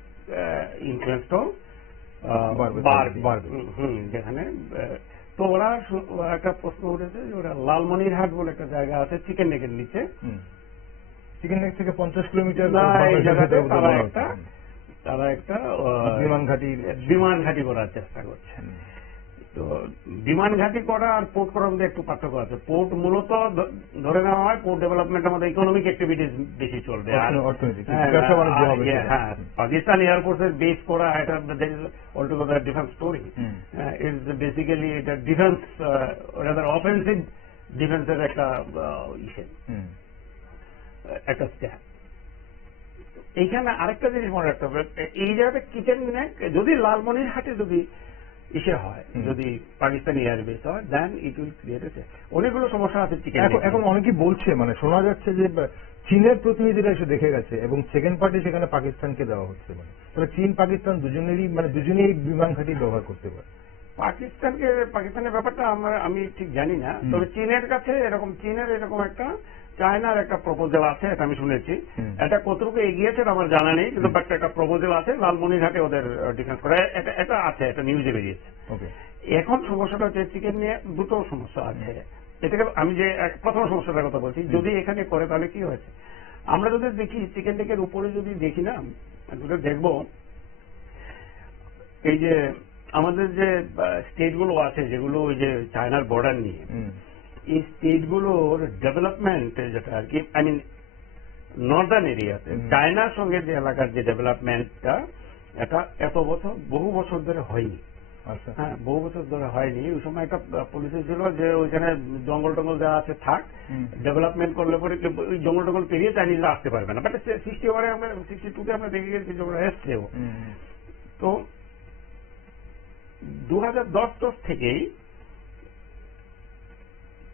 ইনফ্লুয়েন্সটাও বাড়বে। যেখানে তো ওরা একটা প্রশ্ন উঠেছে যে ওরা লালমনিরহাট বলে একটা জায়গা আছে চিকেন নেকের নিচে, চিকেন নেক থেকে 50 কিলোমিটার এই জায়গাতে তারা একটা বিমান ঘাঁটি করার চেষ্টা করছে। তো বিমান ঘাঁটি করা আর পোর্ট করার মধ্যে একটু পার্থক্য আছে। পোর্ট মূলত ধরে নেওয়া হয় পোর্ট ডেভেলপমেন্টের মধ্যে ইকোনমিক অ্যাক্টিভিটিস বেশি চলবে, হ্যাঁ, পাকিস্তান এয়ারফোর্সের বেস করা এটা altogether different story. It's basically এটা ডিফেন্স, অফেন্সিভ ডিফেন্সের একটা একটা স্ট্যাপ। এইখানে আরেকটা জিনিস মনে রাখতে হবে, এই জায়গাটা কিচেন নেক যদি লালমনিরহাটে যদি হয়, যদি পাকিস্তানি এয়ারবেস হয়, দেন ইট উইল ক্রিয়েট অনেকগুলো সমস্যা আছে। এখন অনেকেই বলছে, মানে শোনা যাচ্ছে যে চীনের প্রতিনিধিরা এসে দেখে গেছে এবং সেকেন্ড পার্টি সেখানে পাকিস্তানকে দেওয়া হচ্ছে। মানে চীন পাকিস্তান দুজনেই বিমান ঘাঁটি ব্যবহার করতে পারে। পাকিস্তানের ব্যাপারটা আমি ঠিক জানি না, তবে চীনের কাছে চীনের এরকম একটা চায়নার একটা প্রপোজাল আছে, এটা আমি শুনেছি। এটা কতটুকু এগিয়েছে আমার জানা নেই, কিন্তু একটা প্রপোজাল আছে লালমনিরহাটে ওদের ডিফেন্স করে, এটা আছে, এটা নিউজে বেরিয়েছে। এখন সমস্যাটা হচ্ছে চিকেন নিয়ে দুটো সমস্যা আছে। এটাকে আমি যে প্রথম সমস্যাটার কথা বলছি, যদি এখানে করে তাহলে কি হয়েছে, আমরা যদি দেখি চিকেন টেকের উপরে যদি দেখি না, দেখবো এই যে আমাদের যে স্টেটগুলো আছে যেগুলো ওই যে চায়নার বর্ডার নিয়ে, এই স্টেটগুলোর ডেভেলপমেন্ট যেটা আর কি, আই মিন নর্দার্ন এরিয়াতে চায়নার সঙ্গে যে এলাকার যে ডেভেলপমেন্টটা, এটা বহু বছর ধরে হয়নি। হ্যাঁ, বহু বছর ধরে হয়নি। ওই সময় একটা পলিসি ছিল যে ওইখানে জঙ্গল টঙ্গল যা আছে থাক, ডেভেলপমেন্ট করলে পরে ওই জঙ্গল টঙ্গল পেরিয়ে চাইনিজরা আসতে পারবে না। বাট 62-তে আমরা দেখে গেছি যেগুলো এসছেও। তো 2010 থেকেই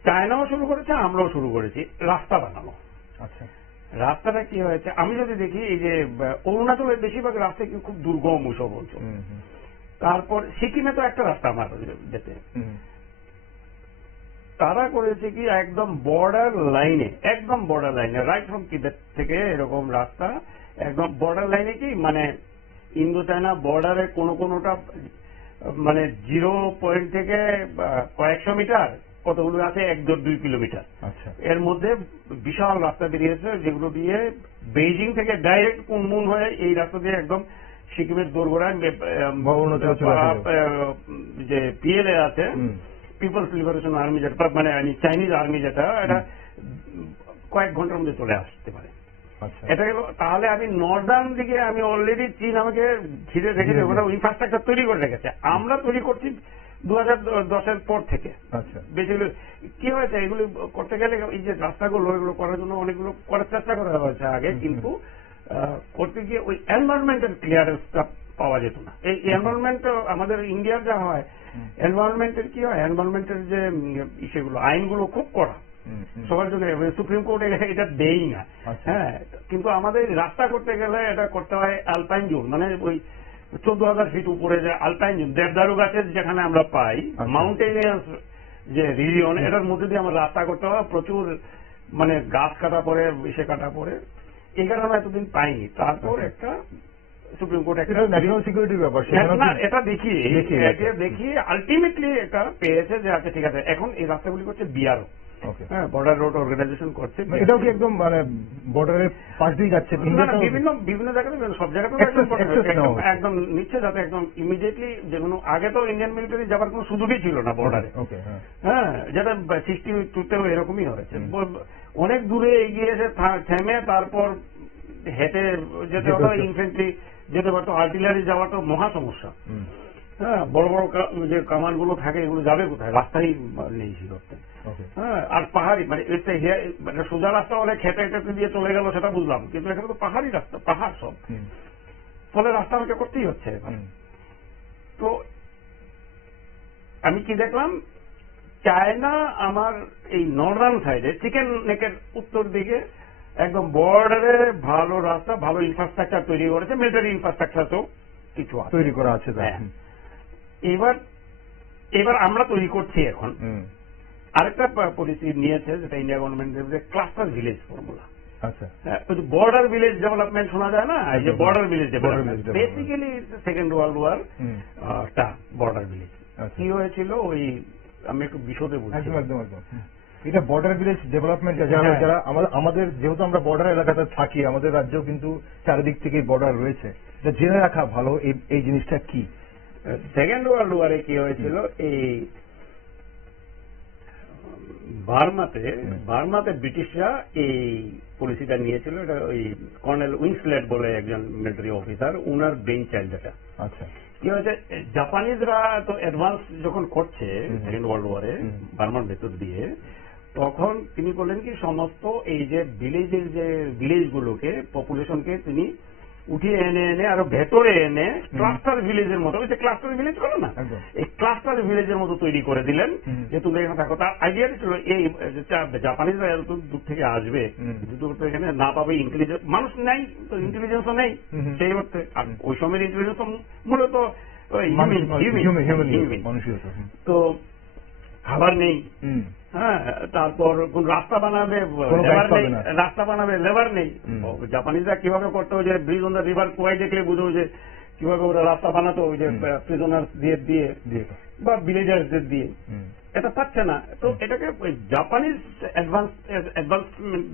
চায়নাও শুরু করেছে, আমরাও শুরু করেছি রাস্তা বানানো। আচ্ছা, রাস্তাটা কি হয়েছে, আমি যদি দেখি এই যে অরুণাচলের বেশিরভাগ রাস্তা কিন্তু খুব দুর্গম ওসব অঞ্চল। তারপর সিকিমে তো একটা রাস্তা আমার যেতে, তারা করেছে কি একদম বর্ডার লাইনে রাইট ফ্রম তিবেত থেকে এরকম রাস্তা একদম বর্ডার লাইনে, কি মানে ইন্দো চায়না বর্ডারে কোনোটা মানে 0 পয়েন্ট থেকে কয়েকশো মিটার, কতগুলো আছে 1-2 কিলোমিটার, এর মধ্যে বিশাল রাস্তা বেরিয়েছে, যেগুলো দিয়ে বেইজিং থেকে ডাইরেক্ট কুনমুন হয়ে এই রাস্তা দিয়ে একদম সিকিমের দোরগোড়ায় যে পিএলএ আছে, পিপলস লিবারেশন আর্মি, যেটা মানে চাইনিজ আর্মি, যেটা এটা কয়েক ঘন্টার মধ্যে চলে আসতে পারে। এটা গেল। তাহলে আমি নর্দার্ন দিকে আমি অলরেডি চীন আমাকে ঘিরে রেখেছে, ওটা ইনফ্রাস্ট্রাকচার তৈরি করে রেখেছে, আমরা তৈরি করছি 2010-এর পর থেকে। বেসিক্যালি কি হয়েছে, এগুলো করতে গেলে এই যে রাস্তাগুলো এগুলো করার জন্য অনেকগুলো করার চেষ্টা করা হয়েছে আগে, কিন্তু করতে গিয়ে ওই এনভায়রনমেন্টাল ক্লিয়ারেন্সটা পাওয়া যেত না। এই এনভায়রনমেন্ট আমাদের ইন্ডিয়ার যা হয়, এনভায়রনমেন্টের কি হয়, এনভায়রনমেন্টের যে সেগুলো আইনগুলো খুব কড়া, সবার জন্য সুপ্রিম কোর্ট এটা দেয়ই না। হ্যাঁ, কিন্তু আমাদের রাস্তা করতে গেলে এটা করতে হয় অ্যালপাইন জোন, মানে ওই 14,000 ফিট উপরে যে আলপাইন দেবদারু গাছের যেখানে আমরা পাই মাউন্টেনিয়াস যে রিজিয়ন, এটার মধ্যে দিয়ে আমার রাস্তা করতে হবে, প্রচুর মানে গাছ কাটা পড়ে, বিষে কাটা পড়ে, এই কারণে এতদিন পাইনি। তারপর একটা সুপ্রিম কোর্ট একটা ন্যাশনাল সিকিউরিটির ব্যাপার, এটা দেখিয়ে আলটিমেটলি এটা পেয়েছে যে আচ্ছা ঠিক আছে, এখন এই রাস্তাগুলি করছে বিআরও, হ্যাঁ, বর্ডার রোড অর্গানাইজেশন করছে। এটাও কি একদম মানে বর্ডারের পাশ দিয়ে যাচ্ছে? বিভিন্ন জায়গাতে, সব জায়গাতে একদম নিচ্ছে, যাতে একদম ইমিডিয়েটলি যেগুলো আগে তো ইন্ডিয়ান মিলিটারি যাবার কোনো সুযোগই ছিল না বর্ডারে, হ্যাঁ, যেটা 62-তেও এরকমই হয়েছে। অনেক দূরে এগিয়ে এসে থেমে তারপর হেঁটে যেতে হতো, ইনফেন্ট্রি যেতে পারতো, আর্টিলারি যাওয়া তো মহা সমস্যা। হ্যাঁ, বড় বড় যে কামান গুলো থাকে এগুলো যাবে কোথায়, রাস্তাই নেই শিরোতে। হ্যাঁ, আর পাহাড়ি মানে সোজা রাস্তা হলে খেতে খেতে দিয়ে চলে গেল সেটা বুঝলাম, কিন্তু এখানে তো পাহাড়ি রাস্তা, পাহাড় সব, ফলে রাস্তা আমাকে করতেই হচ্ছে। তো আমি কি দেখলাম, চায়না আমার এই নর্দার্ন সাইডে চিকেন নেকের উত্তর দিকে একদম বর্ডারে ভালো রাস্তা, ভালো ইনফ্রাস্ট্রাকচার তৈরি করেছে, মিলিটারি ইনফ্রাস্ট্রাকচার তো কিছু তৈরি করা আছে। এবার আমরা তৈরি করছি এখন। আরেকটা পলিসি নিয়েছে যেটা India government, cluster village formula. আচ্ছা, বর্ডার ভিলেজ ডেভেলপমেন্ট শোনা যায় না, এই যে border village development, basically second world war টা বর্ডার ভিলেজ কি হয়েছিল, ওই আমি একটু বিশদে বলছি। একদম এটা বর্ডার ভিলেজ ডেভেলপমেন্ট, যারা আমাদের যেহেতু আমরা বর্ডার এলাকাতে থাকি, আমাদের রাজ্যেও কিন্তু চারিদিক থেকে বর্ডার রয়েছে, এটা জেনে রাখা ভালো এই জিনিসটা কি। সেকেন্ড ওয়ার্ল্ড ওয়ারে কি হয়েছিল, এই বার্মাতে ব্রিটিশরা এই পলিসিটা নিয়েছিল। এটা ওই কর্নেল উইন্সলেট বলে একজন মিলিটারি অফিসার, উনার ব্রেইন চাইল্ড এটা। আচ্ছা, কি হয়েছে, জাপানিজরা তো অ্যাডভান্স যখন করছে সেকেন্ড ওয়ার্ল্ড ওয়ারে বার্মার ভেতর দিয়ে, তখন তিনি বললেন কি সমস্ত এই যে ভিলেজগুলোকে, পপুলেশনকে তিনি উঠিয়ে এনে আরো ভেতরে এনে ক্লাস্টার ভিলেজের মতো, ওই যে ক্লাস্টার ভিলেজ করো না, এই ক্লাস্টার ভিলেজের মতো তৈরি করে দিলেন, যে তুমি এখানে থাকো। তার আইডিয়াটা ছিল এই জাপানিজরা এত দূর থেকে আসবে, যুদ্ধ করতে এখানে না পাবে, ইন্টেলিজেন্স মানুষ নেই তো, ইন্টেলিজেন্সও নেই সেই অর্থে। আর ওই সময়ের ইন্টেলিজেন্স মূলত তো খাবার নেই, হ্যাঁ, তারপর কোন রাস্তা বানাবে লেবার নেই। জাপানিজরা কিভাবে করতো, যে ব্রিজ অন দ্য রিভার কোয়াই দেখলে বুঝো যে কিভাবে ওরা রাস্তা বানাতো, ওই যে প্রিজনার দিয়ে বা ভিলেজার্সদের দিয়ে, এটা পাচ্ছে না। তো এটাকে জাপানিজ অ্যাডভান্সমেন্ট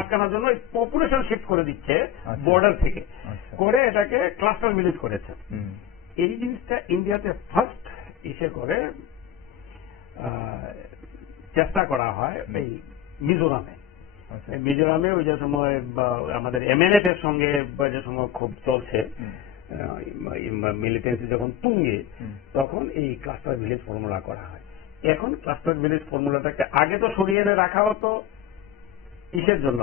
আটকানোর জন্য পপুলেশন শিফট করে দিচ্ছে বর্ডার থেকে, করে এটাকে ক্লাস্টার ভিলেজ করেছে। এই জিনিসটা ইন্ডিয়াতে ফার্স্ট ইসে করে চেষ্টা করা হয় এই মিজোরামে ওই যে সময় আমাদের এমএনএফ এর সঙ্গে যে সময় খুব চলছে, মিলিটেন্সি যখন তুঙ্গে, তখন এই ক্লাস্টার ভিলেজ ফর্মুলা করা হয়। এখন ক্লাস্টার ভিলেজ ফর্মুলাটাকে আগে তো সরিয়ে এনে রাখা হতো ইসের জন্য,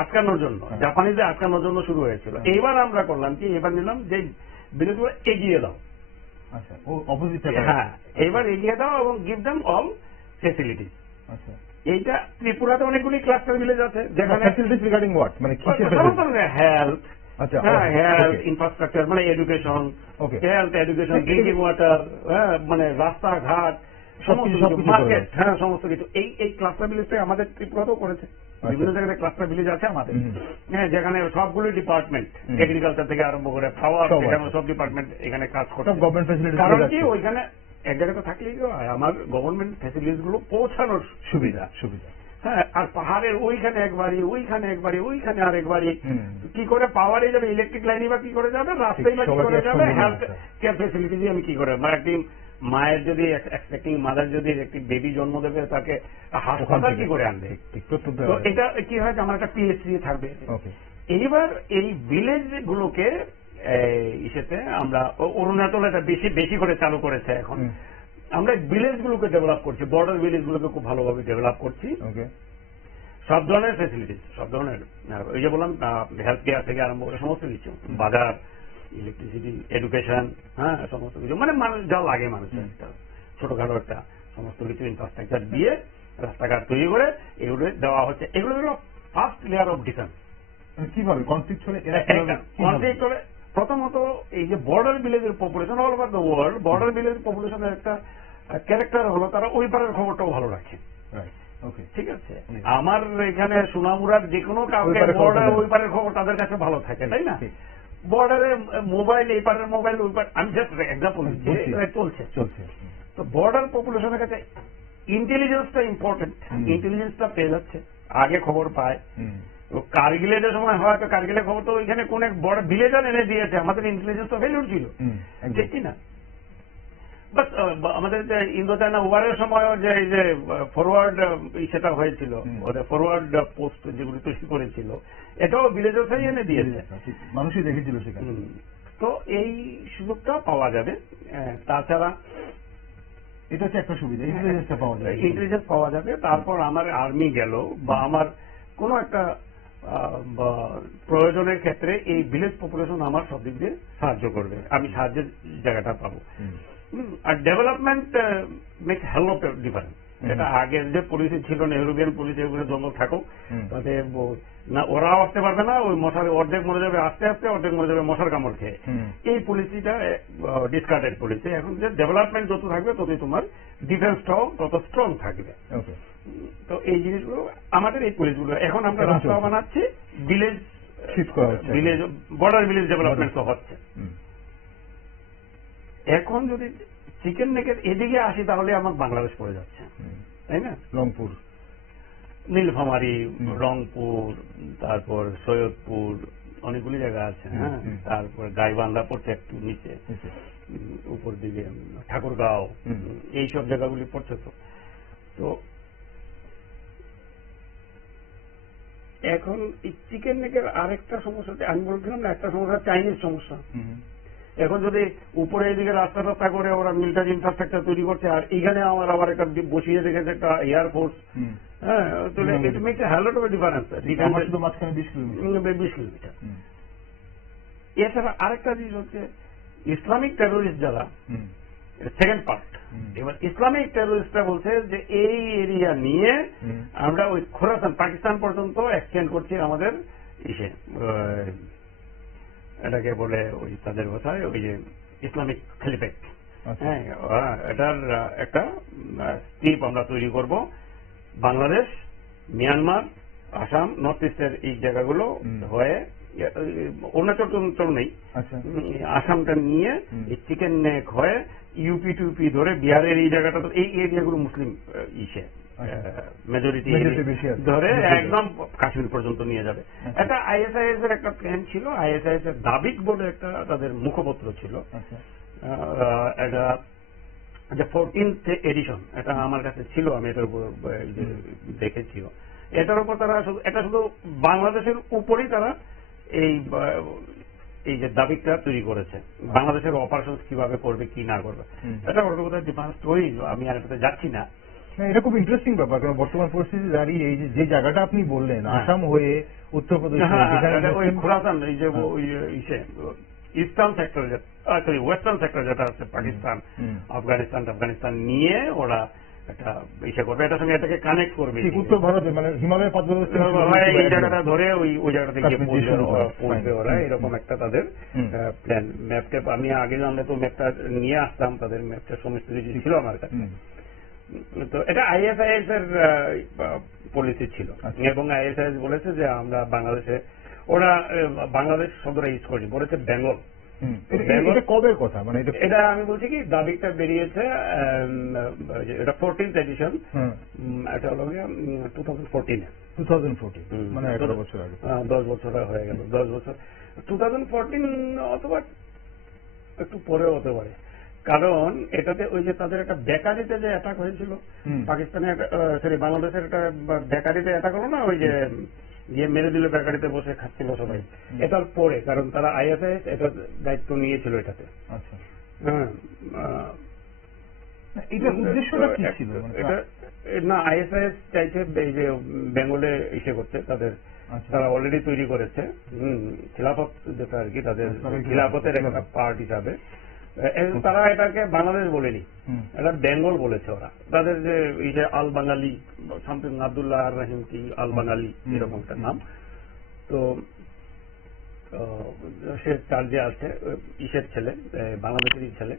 আটকানোর জন্য, জাপানিদের আটকানোর জন্য শুরু হয়েছিল। এইবার আমরা করলাম কি, এবার নিলাম যে ভিলেজগুলো এগিয়ে দাও, হ্যাঁ, এবার এগিয়ে দাও এবং গিভ দেম অল ফেসিলিটিস। এইটা ত্রিপুরাতে অনেকগুলি ক্লাস্টার ভিলেজ আছে, যেখানে হেলথ, ইনফ্রাস্ট্রাকচার মানে এডুকেশন, ড্রিঙ্কিং ওয়াটার, মানে রাস্তাঘাট, মার্কেট, হ্যাঁ, সমস্ত কিছু এই ক্লাস্টার ভিলেজটা আমাদের ত্রিপুরাতেও করেছে। বিভিন্ন জায়গায় ক্লাস্টার ভিলেজ আছে আমাদের, হ্যাঁ, যেখানে সবগুলো ডিপার্টমেন্ট, এগ্রিকালচার থেকে আরম্ভ করে ফ্লাওয়ার, সব ডিপার্টমেন্ট এখানে কাজ করছে। কারণ কি, ওইখানে এক জায়গাতে থাকলেই আমার গভর্নমেন্ট ফ্যাসিলিটিস গুলো পৌঁছানোর সুবিধা, হ্যাঁ। আর পাহাড়ের ওইখানে একবারই, ওইখানে আর একবারই কি করে পাওয়ারে যাবে, ইলেকট্রিক লাইনই বা কি করে যাবে, রাস্তায় বা কি করে যাবে, হেলথ কেয়ার ফ্যাসিলিটিস আমি কি করে, একটি মায়ের যদি এক্সপেক্টিং মাদার যদি একটি বেবি জন্ম দেবে, তাকে হাসপাতাল কি করে আনবে। তো এটা কি হয়, আমার একটা পিএইচসি থাকবে। এইবার এই ভিলেজ গুলোকে ইসেতে আমরা অরুণাচল এটা বেশি করে চালু করেছে এখন, আমরা ভিলেজ গুলোকে ডেভেলপ করছি, বর্ডার ভিলেজ গুলোকে খুব ভালোভাবে ডেভেলপ করছি, সব ধরনের ফেসিলিটিস, সব ধরনের, ওই যে বললাম হেলথ কেয়ার থেকে আরম্ভ করে সমস্ত কিছু, বাজার, ইলেকট্রিসিটি, এডুকেশন, হ্যাঁ, সমস্ত কিছু, মানে মানুষ যা লাগে মানুষের একটা ছোটখাটো একটা সমস্ত কিছু ইনফ্রাস্ট্রাকচার দিয়ে রাস্তাঘাট তৈরি করে এগুলো দেওয়া হচ্ছে। এগুলো হলো ফার্স্ট লেয়ার অফ ডিফেন্স। কিভাবে কনফ্লিক্ট হলে প্রথমত এই যে বর্ডার ভিলেজের population all over the world, border village পপুলেশনের একটা ক্যারেক্টার হলো তারা ওই পারের খবরটাও ভালো রাখে। ওকে, ঠিক আছে, আমার এখানে সোনামুড়ার যে কোনো কাউকে বর্ডার ওই পারের খবর তাদের কাছে ভালো থাকে, তাই না? বর্ডারে মোবাইল, এই পারের মোবাইল ওই পার, আমি জাস্ট এক্সাম্পল দিচ্ছি, চলছে চলছে। তো বর্ডার পপুলেশনের কাছে ইন্টেলিজেন্সটা ইম্পর্টেন্ট, ইন্টেলিজেন্সটা পেয়ে যাচ্ছে, আগে খবর পায়। কার্গিলের যে সময় হয়, তো কার্গিলের খবর তো ওইখানে কোন এক বড় ভিলেজার এনে দিয়েছে, আমাদের ইন্টেলিজেন্স তো ফেলিউর ছিল, ঠিক কিনা? বাট আমাদের যে ইন্দো চায়না ওয়ারের সময় যে এই যে ফরওয়ার্ড সেটা হয়েছিল, ওদের ফরওয়ার্ড পোস্ট যেগুলি তৈরি করেছিল, এটাও ভিলেজার্সই এনে দিয়েছে, মানুষই দেখেছিল সেখানে। তো এই সুযোগটা পাওয়া যাবে। তাছাড়া এটা হচ্ছে একটা সুবিধা, ইন্টেলিজেন্সটা পাওয়া যাবে, ইন্টেলিজেন্স পাওয়া যাবে। তারপর আমার আর্মি গেল বা আমার কোনো একটা প্রয়োজনের ক্ষেত্রে এই ভিলেজ পপুলেশন আমার সব দিক দিয়ে সাহায্য করবে, আমি সাহায্যের জায়গাটা পাবো। আর development make hell of difference. এটা আগের যে পলিসি ছিল, নেহরুবিয়ান পলিসি, ওগুলো জঙ্গল থাকুক, তাতে না ওরাও আসতে পারবে না, ওই মশার অর্ধেক মরে যাবে আস্তে আস্তে, অর্ধেক মরে যাবে মশার কামড় খেয়ে। এই পলিসিটা ডিসকার্ডেড পলিসি। এখন যে ডেভেলপমেন্ট যত থাকবে ততই তোমার ডিফেন্সটাও তত স্ট্রং থাকবে। তো এই জিনিসগুলো আমাদের এই পলিসিগুলো, এখন আমরা রাস্তা বানাচ্ছি, ভিলেজ শিফট করা হচ্ছে, ভিলেজ বর্ডার ভিলেজ ডেভেলপমেন্ট তো হচ্ছে। এখন যদি চিকেন নেকের এদিকে আসি তাহলে আমার বাংলাদেশ পড়ে যাচ্ছে, তাই না? রংপুর, নীলফামারী, রংপুর, তারপর সৈয়দপুর, অনেকগুলি জায়গা আছে, হ্যাঁ। তারপর গাইবান্ধা পড়ছে একটু নিচে, উপর দিকে ঠাকুরগাঁও, এইসব জায়গাগুলি পড়ছে। তো এখন এই চিকেন নেকের আরেকটা সমস্যা, আমি বলছিলাম না একটা সমস্যা চাইনিজ সমস্যা। এখন যদি উপরে এইদিকে রাস্তা রাস্তা করে ওরা মিলিটারি ইনফ্রাস্ট্রাকচার তৈরি করছে, আর এখানে আমার আবার একটা বসিয়ে রেখেছে একটা এয়ারফোর্স, হ্যাঁ, তাহলে it makes a hell of difference. 20 kilometre. এছাড়া আরেকটা জিনিস হচ্ছে ইসলামিক টেরোরিস্ট যারা, সেকেন্ড পার্ট। এবার ইসলামিক টেরোরিস্টরা বলছে যে এই এরিয়া নিয়ে আমরা ওই খোরাসান পাকিস্তান পর্যন্ত এক্সটেন্ড করছি আমাদের ইসে, এটাকে বলে ওই তাদের কথায় ওই যে ইসলামিক খেলিফেট। হ্যাঁ, এটার একটা স্ট্রিপ আমরা তৈরি করব, বাংলাদেশ, মিয়ানমার, আসাম, নর্থ ইস্টের এই জায়গাগুলো হয়ে, অরুণাচল নেই, আসামটা নিয়ে এই চিকেন নেক হয়ে ইউপি টুপি ধরে বিহারের এই জায়গাটা, এই এরিয়াগুলো মুসলিম ইসে মেজরিটি ধরে একদম কাশ্মীর পর্যন্ত নিয়ে যাবে। এটা আইএসআইএস এর একটা প্ল্যান ছিল, আইএসআইএস এর দাবিক বলে একটা তাদের মুখপত্র ছিল। এটা 14th এডিশন, এটা আমার কাছে ছিল, আমি এটার উপর দেখেছি। এটার উপর তারা এটা শুধু বাংলাদেশের উপরেই তারা এই যে দাবিটা তৈরি করেছে, বাংলাদেশের অপারেশন কিভাবে করবে কি না করবে, এটা ওর কথা ডিফারেন্স স্টোরি, আমি আর এটাতে যাচ্ছি না। এটা খুব ইন্টারেস্টিং ব্যাপার, কারণ বর্তমান পরিস্থিতি দাঁড়িয়ে এই যে জায়গাটা আপনি বললেন, আসাম হয়ে উত্তরপ্রদেশ, খোরাসান, এই যে eastern sector, sorry western sector যেটা আছে পাকিস্তান, আফগানিস্তান নিয়ে ওরা একটা ইসে করবে, এটার সঙ্গে এটাকে কানেক্ট করবে, উত্তর ভারতে মানে হিমালয় পাদদেশে এই জায়গাটা ধরে ওই জায়গাটা গিয়ে পৌঁছবে ওরা, এরকম একটা তাদের প্ল্যান। ম্যাপটা আমি আগে জানলে তো ম্যাপটা নিয়ে আসতাম, তাদের ম্যাপটা সমস্ত কিছু ছিল আমার কাছে। তো এটা আইএসআইএস এর পলিসি ছিল, এবং আইএসআইএস বলেছে যে আমরা বাংলাদেশে, ওরা বাংলাদেশ শব্দটা ইউজ করেনি, বলেছে বেঙ্গল। কবের কথা, মানে এটা আমি বলছি কি দাবিটা বেরিয়েছে, এটা 14th এডিশন, এটা হলো 2014, মানে 11 বছর আগে, 10 বছর হয়ে গেল, 10 বছর। 2014 অথবা একটু পরেও হতে পারে, কারণ এটাতে ওই যে তাদের একটা বেকারিতে যে অ্যাটাক হয়েছিল, পাকিস্তানের সরি বাংলাদেশের একটা বেকারিতে অ্যাটাক হলো না, ওই যে গিয়ে মেরে দিল, বেকারিতে বসে খাচ্ছিল সবাই, এটার পরে, কারণ তারা আইএসআইএস এটার দায়িত্ব নিয়েছিল এটাতে। হ্যাঁ, এটার উদ্দেশ্যটা কি ছিল? এটা না, আইএসআইএস চাইছে এই যে বেঙ্গলে ইসে করতে, তাদের তারা অলরেডি তৈরি করেছে খিলাফত যেটা আর কি, তাদের খিলাফতের একটা পার্ট হিসাবে তারা এটাকে বাংলাদেশ বলেনি, এটা বেঙ্গল বলেছে ওরা। তাদের যে এই যে আল বাঙালি সামথিং, আব্দুল্লাহ আর রহিম কি আল বাঙালি এরকম একটা নাম। তো সে চার্জে আছে, ইসের ছেলে, বাংলাদেশেরই ছেলে।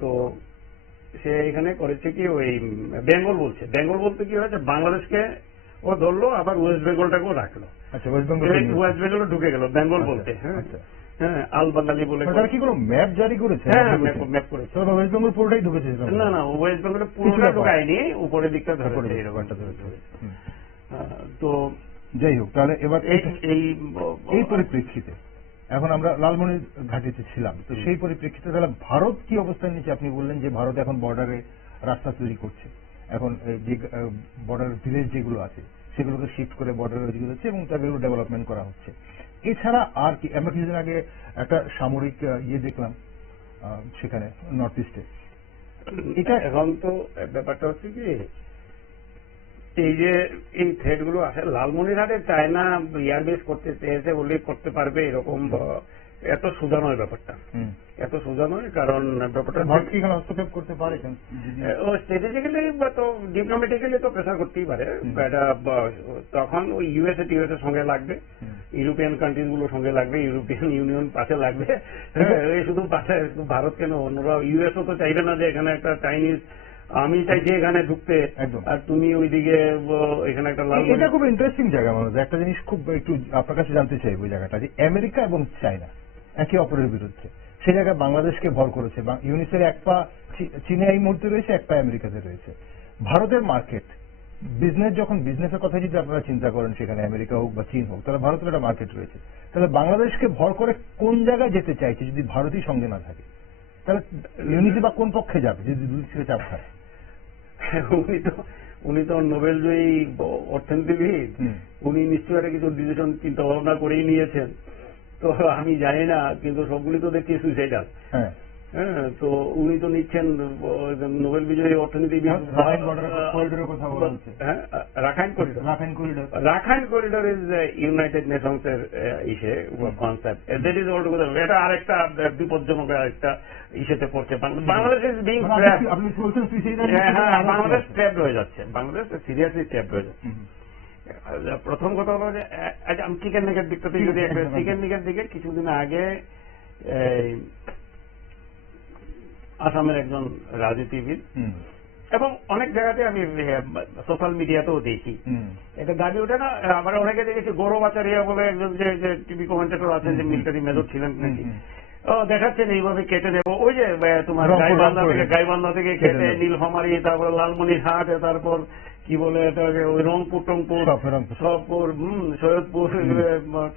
তো সে এখানে করেছে কি ওই বেঙ্গল বলছে, বেঙ্গল বলতে কি হয়েছে বাংলাদেশকে ও ধরলো, আবার ওয়েস্ট বেঙ্গলটাকেও রাখলো। আচ্ছা, ওয়েস্ট বেঙ্গল ওয়েস্ট বেঙ্গল ঢুকে গেল বেঙ্গল বলতে। হ্যাঁ, আল বাঙালি বলে। তারা কি কোনো ম্যাপ জারি করেছে? হ্যাঁ, ম্যাপ করেছে। ওয়েস্ট বেঙ্গল পুরোটাই ঢুকেছে? না, ওয়েস্ট বেঙ্গলের পুরোটা ঢুকায়নি, উপরের দিকটা ধরেছে এরকমটা ধরেছে। তো যাই হোক, তাহলে এবার এই পরিপ্রেক্ষিতে এখন আমরা লালমনির ঘাটিতে ছিলাম, তো সেই পরিপ্রেক্ষিতে তাহলে ভারত কি অবস্থান নিচ্ছে? আপনি বললেন যে ভারত এখন বর্ডারে রাস্তা তৈরি করছে, এখন যে বর্ডার ভিলেজ যেগুলো আছে সেগুলোকে শিফট করে বর্ডারে তৈরি হচ্ছে এবং তাদেরও ডেভেলপমেন্ট করা হচ্ছে। এছাড়া আর কি? আমরা কিছুদিন আগে একটা সামরিক দেখলাম সেখানে নর্থ ইস্টে। এটা এখন তো ব্যাপারটা হচ্ছে কি, এই যে এই থ্রেড গুলো আসে লালমনিরহাটে চায়না এয়ারবেস করতে চেয়েছে বলে করতে পারবে এরকম এত সোজা নয় ব্যাপারটা, এত সোজা নয়। কারণ ব্যাপারটা ভারত কি এখানে হস্তক্ষেপ করতে পারে? ও স্ট্র্যাটেজিক্যালি বা তো ডিপ্লোম্যাটিক্যালি তো প্রেসার করতেই পারে। এটা তখন ওই ইউএসএ সঙ্গে লাগবে, ইউরোপিয়ান কান্ট্রিজ গুলো সঙ্গে লাগবে, ইউরোপিয়ান ইউনিয়ন পাশে লাগবে। এই শুধু পাশে ভারত কেন, অন্যরা ইউএসও তো চাইবে না যে এখানে একটা চাইনিজ আমি চাইছি এখানে ঢুকতে, আর তুমি ওইদিকে এখানে একটা লাল। এটা খুব ইন্টারেস্টিং জায়গা মানুষ। একটা জিনিস খুব একটু আপনার কাছে জানতে চাই, ওই জায়গাটা যে আমেরিকা এবং চায়না একে অপরের বিরুদ্ধে, সেই জায়গায় বাংলাদেশকে ভর করেছে। ইউনিসের এক পা চীনে এই মুহূর্তে রয়েছে, এক পা আমেরিকাতে রয়েছে। ভারতের মার্কেট বিজনেস, যখন বিজনেসের কথা যদি আপনারা চিন্তা করেন, সেখানে আমেরিকা হোক বা চীন হোক, তাহলে ভারতের একটা মার্কেট রয়েছে। তাহলে বাংলাদেশকে ভর করে কোন জায়গায় যেতে চাইছে যদি ভারতই সঙ্গে না থাকে? তাহলে ইউনিসি বা কোন পক্ষে যাবে যদি দুই থেকে চাপ খায়? উনি তো নোবেল জয়ী অর্থনীতিবিদ, উনি নিশ্চয়ই একটা কিছু ডিসিশন চিন্তা ভাবনা করেই নিয়েছেন। তো আমি জানি না, কিন্তু সবগুলি তো দেখছি সুইসাইডাল। হ্যাঁ, তো উনি তো নিচ্ছেন নোবেল বিজয়ী অর্থনীতিবিদ। Rakhine corridor is United Nations এর ইসে কনসেপ্ট, দ্যাট ইজ অলটুগেদার। এটা আরেকটা বিপজ্জনক আরেকটা ইসেতে পড়ছে। Bangladesh is being Bangladesh trapped হয়ে যাচ্ছে, বাংলাদেশ সিরিয়াসলি ট্র্যাপড হয়ে যাচ্ছে। প্রথম কথা হলো যে আমি চিকেন নেকের দিকটাতে যদি চিকেন নেকের দিকে কিছুদিন আগে আসামের একজন রাজনীতিবিদ এবং অনেক জায়গাতে আমি সোশ্যাল মিডিয়াতেও দেখি এটা দাবি ওঠে না। আবার অনেকে দেখেছি গৌরব আচারিয়া বলে একজন যে টিভি কমেন্টেটর আছেন, যে মিলিটারি মেজর ছিলেন নাকি, দেখাচ্ছেন এইভাবে কেটে নেবো। ওই যে তোমার গাইবান্ধা থেকে কেটে নীলফামারী, তারপর লালমনিরহাট, তারপর কি বলে এটা ওই রংপুর টংপুর সবপুর সৈয়দপুর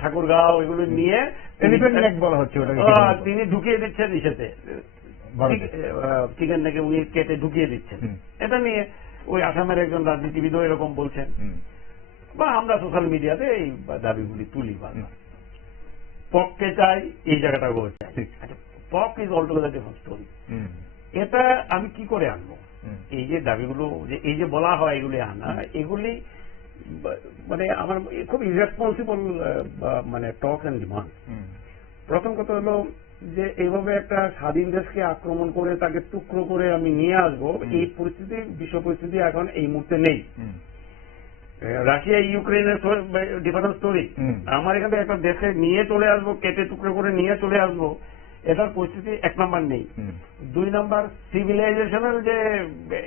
ঠাকুরগাঁও এগুলো নিয়ে বলা হচ্ছে, তিনি ঢুকিয়ে দিচ্ছেন ইসেতে চিকেন থেকে উনি কেটে ঢুকিয়ে দিচ্ছেন। এটা নিয়ে ওই আসামের একজন রাজনীতিবিদও এরকম বলছেন, বা আমরা সোশ্যাল মিডিয়াতে এই দাবিগুলি তুলি। পককে চাই, এই জায়গাটাকেও চাই। পক ইজ অলটুগেদার ডিফারেন্ট স্টোরি। এটা আমি কি করে আনবো? এই যে দাবিগুলো, যে এই যে বলা হয় এগুলি আনা, এগুলি মানে আমার খুব ইরেসপন্সিবল মানে টক অ্যান্ড ডিমান্ড। প্রথম কথা হলো যে এইভাবে একটা স্বাধীন দেশকে আক্রমণ করে তাকে টুকরো করে আমি নিয়ে আসবো, এই পরিস্থিতি, বিশ্ব পরিস্থিতি এখন এই মুহূর্তে নেই। রাশিয়া ইউক্রেনের ডিফারেন্ট স্টোরি। আমার এখান থেকে একটা দেশে নিয়ে চলে আসবো, কেটে টুকরো করে নিয়ে চলে আসবো, এটার পরিস্থিতি এক নম্বর নেই। দুই নম্বর, সিভিলাইজেশনাল যে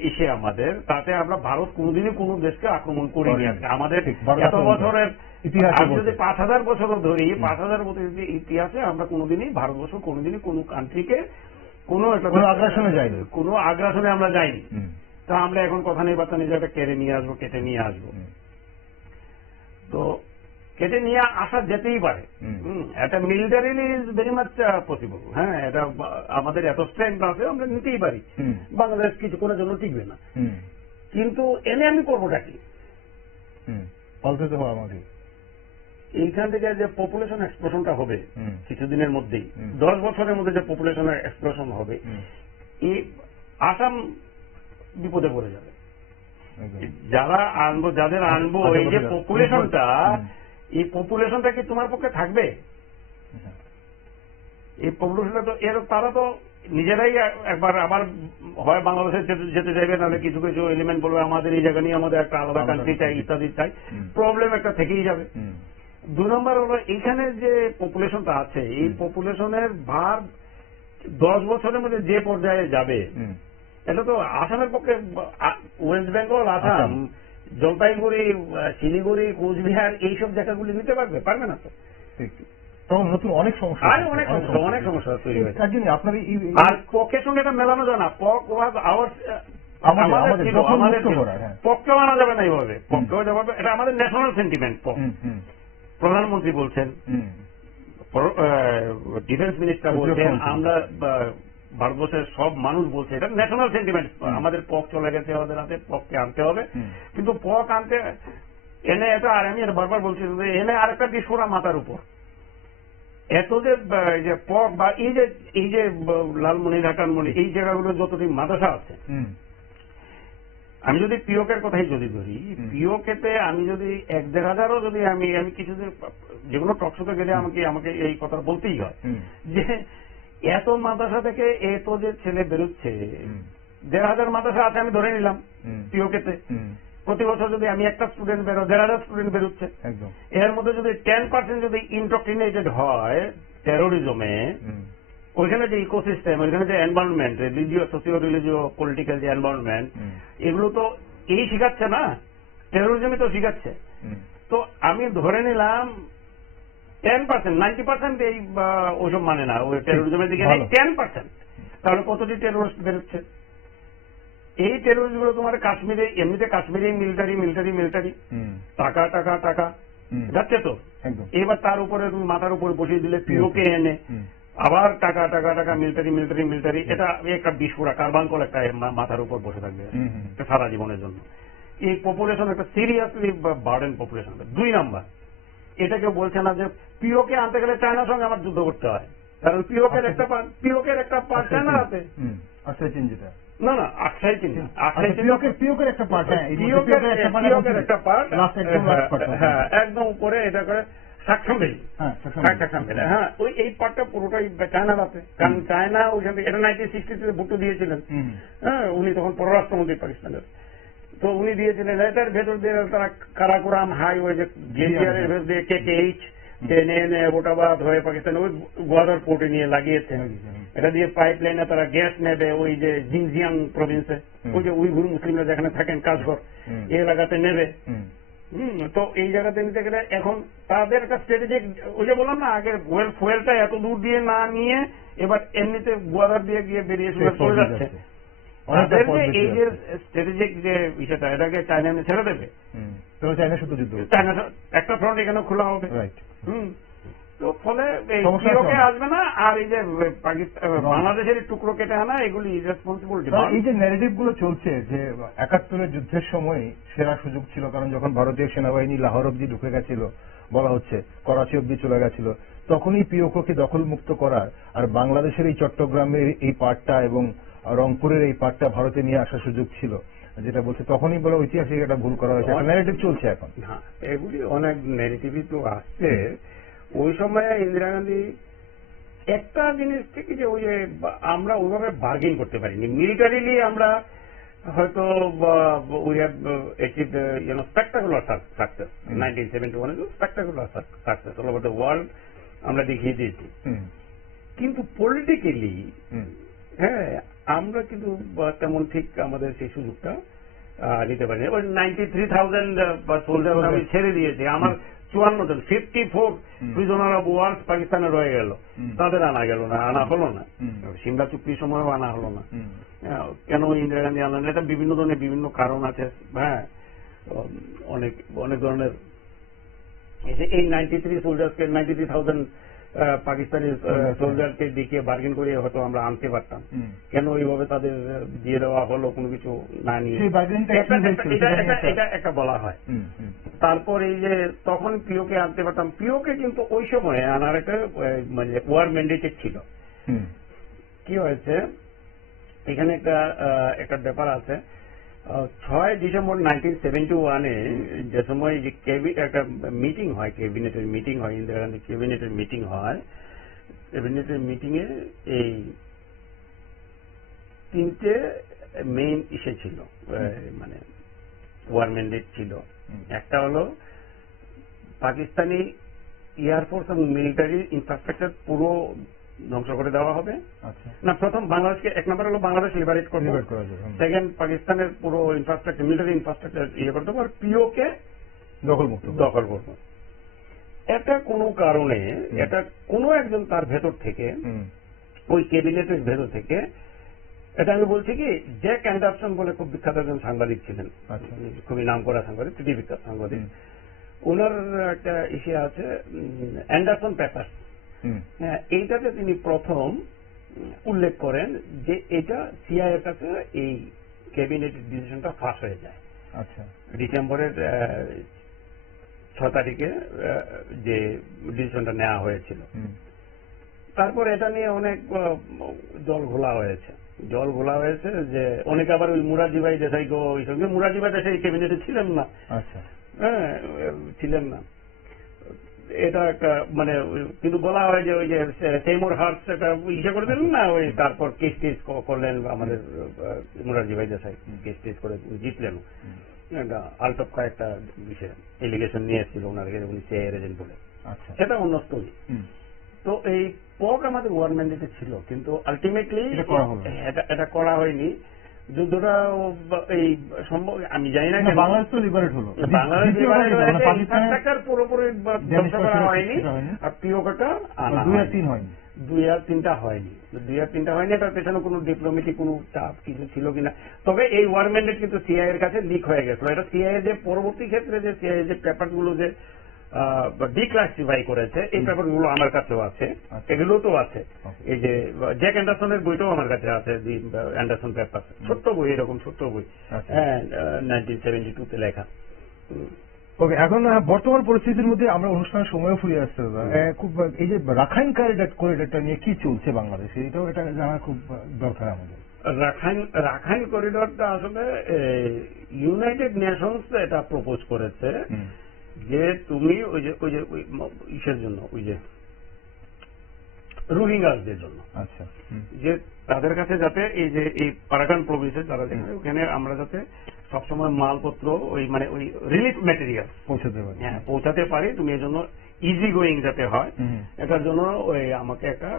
ইসে আমাদের, তাতে আমরা ভারত কোনোদিনই কোনো দেশকে আক্রমণ করিনি। আমাদের এত বছরের ইতিহাস, যদি 5000 বছরও ধরি, 5000 বছরের ইতিহাসে আমরা কোনোদিনই ভারতবর্ষ কোনোদিনই কোনো কান্ট্রিকে কোনো আগ্রাসনে যাইনি, কোনো আগ্রাসনে আমরা যাইনি। তা আমরা এখন কথা নেই বার্তা নেই, যেটা কেটে নিয়ে আসবো, কেটে নিয়ে আসবো। তো কেটে নিয়ে আসা যেতেই পারে, এটা militarily is very much possible. হ্যাঁ, এটা আমাদের এত স্ট্রেংথ আছে, আমরা নিতেই পারি। বাংলাদেশ কিছুক্ষণের জন্য টিকবে না, কিন্তু এনে আমি করবোটা কি? এইখান থেকে যে পপুলেশন এক্সপ্লোশনটা হবে কিছুদিনের মধ্যেই, 10 বছরের মধ্যে যে পপুলেশন এক্সপ্লোশন হবে, এই আসাম বিপদে পড়ে যাবে। যারা আনবো, যাদের আনবো, এই যে পপুলেশনটা, এই পপুলেশনটা কি তোমার পক্ষে থাকবে? এই পপুলেশনটা তো তারা তো নিজেরাই একবার আবার হয় বাংলাদেশে যেতে চাইবে, নাহলে কিছু কিছু এলিমেন্ট বলবে আমাদের এই জায়গা নিয়ে আমাদের একটা আলাদা কান্ট্রি চাই, ইত্যাদি চাই। প্রবলেম একটা থেকেই যাবে। 2 নম্বর হলো এখানে যে পপুলেশনটা আছে এই পপুলেশনের ভার 10 বছরের মধ্যে যে পর্যায়ে যাবে এটা তো আসামের পক্ষে ওয়েস্ট বেঙ্গল আসাম জলপাইগুড়ি শিলিগুড়ি কোচবিহার এইসব জায়গাগুলি নিতে পারবে না তো তখন নতুন অনেক সমস্যা অনেক সমস্যা তৈরি হয়েছে। তার জন্য আপনার আর পকের সঙ্গে এটা মেলানো যায় না। পক ওয়াজ আওয়ার পক্ষেও আনা যাবে না এইভাবে, পক্ষেও যাবে এটা আমাদের ন্যাশনাল সেন্টিমেন্ট। পক প্রধানমন্ত্রী বলছেন, ডিফেন্স মিনিস্টার বলছেন, আমরা ভারতবর্ষের সব মানুষ বলছে এটা ন্যাশনাল সেন্টিমেন্ট। আমাদের পক চলে গেছে আমাদের হাতে, পককে আনতে হবে। কিন্তু পক আনতে এনে এটা, আর আমি বারবার বলছি এনে আরেকটা বিস্ফোরা মাথার উপর এত যে পক বা এই যে লালমনি ঢাকানমনি এই জায়গাগুলো যতদিন মাদ্রাসা আছে, আমি যদি পিওকের কথাই যদি ধরি, পিওকেতে আমি যদি 1-1,500 যদি আমি কিছুদিন যেগুলো টকশোতে গেলে আমাকে এই কথা বলতেই হয় যে এত মাদ্রাসা থেকে এত যে ছেলে বেরোচ্ছে, 1,500 মাদ্রাসা আছে আমি ধরে নিলাম পিওকেতে। প্রতি বছর যদি আমি একটা স্টুডেন্ট 1,500 স্টুডেন্ট বেরোচ্ছে, এর মধ্যে যদি 10% যদি ইন্ডক্ট্রিনেটেড হয় টেরোরিজমে, ওইখানে যে ইকোসিস্টেম, ওইখানে যে এনভায়রনমেন্ট, রিলিজিও সোশিও রিলিজিও পলিটিক্যাল যে এনভায়রনমেন্ট, এগুলো তো এই শিখাচ্ছে না, টেরোরিজমই তো শিখাচ্ছে। তো আমি ধরে নিলাম 10%, 90% এই ওইসব মানে না, ওই টেরোরিজমের দিকে 10%, তাহলে কতটি টেরোরিস্ট বেরোচ্ছে? এই টেরোরিস্ট গুলো তোমার কাশ্মীরে এমনিতে কাশ্মীরি মিলিটারি টাকা টাকা টাকা যাচ্ছে তো, এবার তার উপরে তুমি মাথার উপরে বসিয়ে দিলে পিওকে এনে আবার টাকা টাকা টাকা মিলিটারি, এটা একটা বিস্ফোরা কার্বাঙ্কল একটা মাথার উপর বসে থাকবে সারা জীবনের জন্য। এই পপুলেশন একটা সিরিয়াসলি বার্ডেন পপুলেশন। 2 নাম্বার, এটা কেউ বলছে না যে পিওকে আনতে গেলে চায়নার সঙ্গে আমার যুদ্ধ করতে হয়, কারণ পিওকের একটা পার্ট চায়নার হাতে। না না, আকসাই চিহ্ন, পিওকের একটা পার্ট, হ্যাঁ একদম উপরে এটা করে ওই এই পার্টটা পুরোটাই চায়নার হাতে। কারণ চায়না ওইখান থেকে এটা 1960 ভুট্টো দিয়েছিলেন, হ্যাঁ উনি তখন পররাষ্ট্রমন্ত্রী পাকিস্তানের, তো উনি দিয়েছিলেন এটার ভেতর দিয়ে তারা কারাকোরাম হাই ওই যে গ্লেসিয়ারের ভেতর দিয়ে KKH টেনে এনে ওটাবাদ হয়ে পাকিস্তানে ওই গোয়াদার পোর্টে নিয়ে লাগিয়েছে। এটা দিয়ে পাইপ লাইনে তারা গ্যাস নেবে ওই যে জিনজিয়াং প্রভিন্সে, ওই যে উইঘুর মুসলিমরা যেখানে থাকেন কাজঘর এই এলাকাতে নেবে। তো এই জায়গাতে নিতে গেলে এখন তাদের একটা স্ট্র্যাটেজিক, ওই যে বললাম না আগে ফুয়েলটা এত দূর দিয়ে না নিয়ে এবার এমনিতে গোয়াদার দিয়ে গিয়ে বেরিয়ে চলে যাচ্ছে। এই যে স্ট্র্যাটেজিক যে বিষয়টা, এটাকে চায়না এমনি ছেড়ে দেবে, চায়না শুধু যুদ্ধ, চায়না একটা ফ্রন্ট এখানে খোলা হবে। তো ফলে পিওকে আসবে না, আর এই যে পাকিস্তান বাংলাদেশের টুকরো কেটে আনা এগুলি ইরেসপন্সিবল। এই যে ন্যারেটিভ গুলো চলছে যে 71-এর যুদ্ধের সময় সেরা সুযোগ ছিল, কারণ যখন ভারতীয় সেনাবাহিনী লাহোর অব্দি ঢুকে গেছিল, বলা হচ্ছে করাচি অব্দি চলে গেছিল, তখনই পিওকে দখল মুক্ত করার আর বাংলাদেশের এই চট্টগ্রামের এই পার্টটা এবং রংপুরের এই পার্টটা ভারতে নিয়ে আসার সুযোগ ছিল, যেটা বলছে তখনই বলে ঐতিহাসিক একটা ভুল করা হয়েছে, ন্যারেটিভ চলছে এখন। এগুলি অনেক ন্যারেটিভই তো আসছে। ওই সময় ইন্দিরা গান্ধী একটা জিনিস থেকে যে ওই যে আমরা ওইভাবে বার্গেন করতে পারিনি মিলিটারিলি, আমরা হয়তো we have achieved spectacular success 1971 spectacular success all over the world আমরা দেখিয়ে দিয়েছি। কিন্তু পলিটিক্যালি হ্যাঁ আমরা কিন্তু তেমন ঠিক আমাদের সেই সুযোগটা নিতে পারিনি। 93,000 সোলজার আমি ছেড়ে দিয়েছি, আমার 54 জন 54 প্রিজনার অব ওয়ার্স পাকিস্তানে রয়ে গেল, তাদের আনা গেল না, আনা হলো না। সিমলা চুক্তির সময়ও আনা হলো না। কেন ইন্দিরা গান্ধী আনলেন? এটা বিভিন্ন ধরনের বিভিন্ন কারণ আছে। হ্যাঁ অনেক অনেক ধরনের এই 93,000 পাকিস্তানি সোলজারকে দেখিয়ে বার্গেন করে হয়তো আমরা আনতে পারতাম। কেন এইভাবে তাদের দিয়ে দেওয়া হলো কোনো কিছু না নিয়ে, এটা একটা বলা হয়। তারপর এই যে তখন পিওকে আনতে পারতাম, পিওকে কিন্তু ওই সময় আনার একটা মানে ওয়ার ম্যান্ডেটেড ছিল। কি হয়েছে এখানে একটা ব্যাপার আছে, 6 ডিসেম্বর 1971-এ যে সময় যে একটা মিটিং হয়, ক্যাবিনেটের মিটিং হয়, ইন্দিরা গান্ধী ক্যাবিনেটের মিটিং হয়, ক্যাবিনেটের মিটিং এ এই 3টে মেইন ইস্যু ছিল, মানে ওয়ার ম্যান্ডেট ছিল। একটা হলো পাকিস্তানি এয়ারফোর্স এবং মিলিটারি ইনফ্রাস্ট্রাকচার পুরো ধ্বংস করে দেওয়া হবে। আচ্ছা, না, প্রথম বাংলাদেশকে, এক নম্বর হলো বাংলাদেশ লিবারেট করবে, Liberate করা যাবে, হুম। সেকেন্ড পাকিস্তানের পুরো ইনফ্রাস্ট্রাকচার, মিলিটারি ইনফ্রাস্ট্রাকচার ইয়ে করতে হবে, আর পিওকে দখলমুক্ত। দখল করবে। এটা কোনো কারণে, এটা কোনো একজন তার ভেতর থেকে, হুম, ওই ক্যাবিনেটের ভেতর থেকে, এটা আমি বলছি কি, জ্যাক অ্যান্ডারসন বলে খুব বিখ্যাত একজন সাংবাদিক ছিলেন, আচ্ছা। খুবই নাম করা সাংবাদিক, খুবই বিখ্যাত সাংবাদিক। হুম, ওনার একটা ইসে আছে, অ্যান্ডারসন পেপার, হুম, হ্যাঁ, এইটাতে তিনি প্রথম উল্লেখ করেন যে এটা সিআইএর কাছে এই ক্যাবিনেট ডিসিশনটা ফাঁস হয়ে যায় আচ্ছা, ডিসেম্বরের 6 তারিখে যে ডিসিশনটা নেওয়া হয়েছিল। হুম, তারপর এটা নিয়ে অনেক জল ঘোলা হয়েছে, যে অনেকে আবার ওই মুরারজি ভাই দেশাই গো, ওই সঙ্গে মুরারজি ভাই দেশাই ক্যাবিনেটে ছিলেন না, আচ্ছা, হ্যাঁ, ছিলেন না। এটা একটা মানে কিন্তু বলা হয় যে ওই যে সেইমুর হার্টস এটা ইসে করে দিলেন না, ওই তারপর কেস টেস করলেন আমাদের মুরারজি ভাই দেশাই, কেস টেস করে জিতলেন। একটা আলটপ কয়েকটা বিষয় এলিগেশন নিয়ে এসেছিল ওনার কাছে, উনি সিআইএর এজেন্ট বলে, আচ্ছা, সেটা অন্য স্টোরি। হুম, তো এই পক আমাদের ওয়ার ম্যান্ডেটে ছিল, কিন্তু আলটিমেটলি এটা করা হলো না। এটা করা হয়নি। যুদ্ধটা এই সম্ভব আমি জানি না, না, বাংলাদেশ তো লিবারেট হলো, বাংলাদেশ দ্বিতীয়বার যেটা হলো, পাকিস্তানের ইনফ্রাস্ট্রাকচার পুরোপুরি ধ্বংস করা হয়নি, সেটা হয়নি। আর পিওকটা 2 আর 3 হয়নি। 2 আর 3টা হয়নি, 2 আর 3টা হয়নি। এটার পেছনে কোনো ডিপ্লোমেটিক কোনো চাপ কিছু ছিল কিনা। তবে এই ওয়ার ম্যান্ডেট কিন্তু সিআইএ এর কাছে লিক হয়ে গেছিল। এটা সিআইএ যে পরবর্তী ক্ষেত্রে যে সিআইএ যে পেপার গুলো যে ডিক্লাসিফাই করেছে, এই পেপার গুলো আমার কাছেও আছে, এগুলো তো আছে। এই যে জ্যাক অ্যান্ডারসনের বইটাও আমার কাছে আছে, দি অ্যান্ডারসন পেপার, ছোট্ট বই, এরকম ছোট্ট বই, হ্যাঁ, 1972 তে লেখা। ওকে, এখন বর্তমান পরিস্থিতির মধ্যে আমরা অনুষ্ঠানের সময়ও ফুরিয়ে আসছে দাদা। খুব এই যে রাখাইন করিডরটা নিয়ে কি চলছে বাংলাদেশে, এটা জানা খুব দরকার আমাদের। রাখাইন করিডোরটা আসলে ইউনাইটেড নেশনস এটা প্রপোজ করেছে যে তুমি ওই যে ইসের জন্য, ওই যে রোহিঙ্গাসদের জন্য, আচ্ছা, যে তাদের কাছে যাতে এই যে এই পারাগান প্রভিন্সে যারা যেখানে, ওখানে আমরা যাতে সবসময় মালপত্র ওই মানে ওই রিলিফ ম্যাটেরিয়াল পৌঁছাতে পারি, হ্যাঁ পৌঁছাতে পারি, তুমি এর জন্য ইজি গোয়িং যাতে হয়, এটার জন্য ওই আমাকে একটা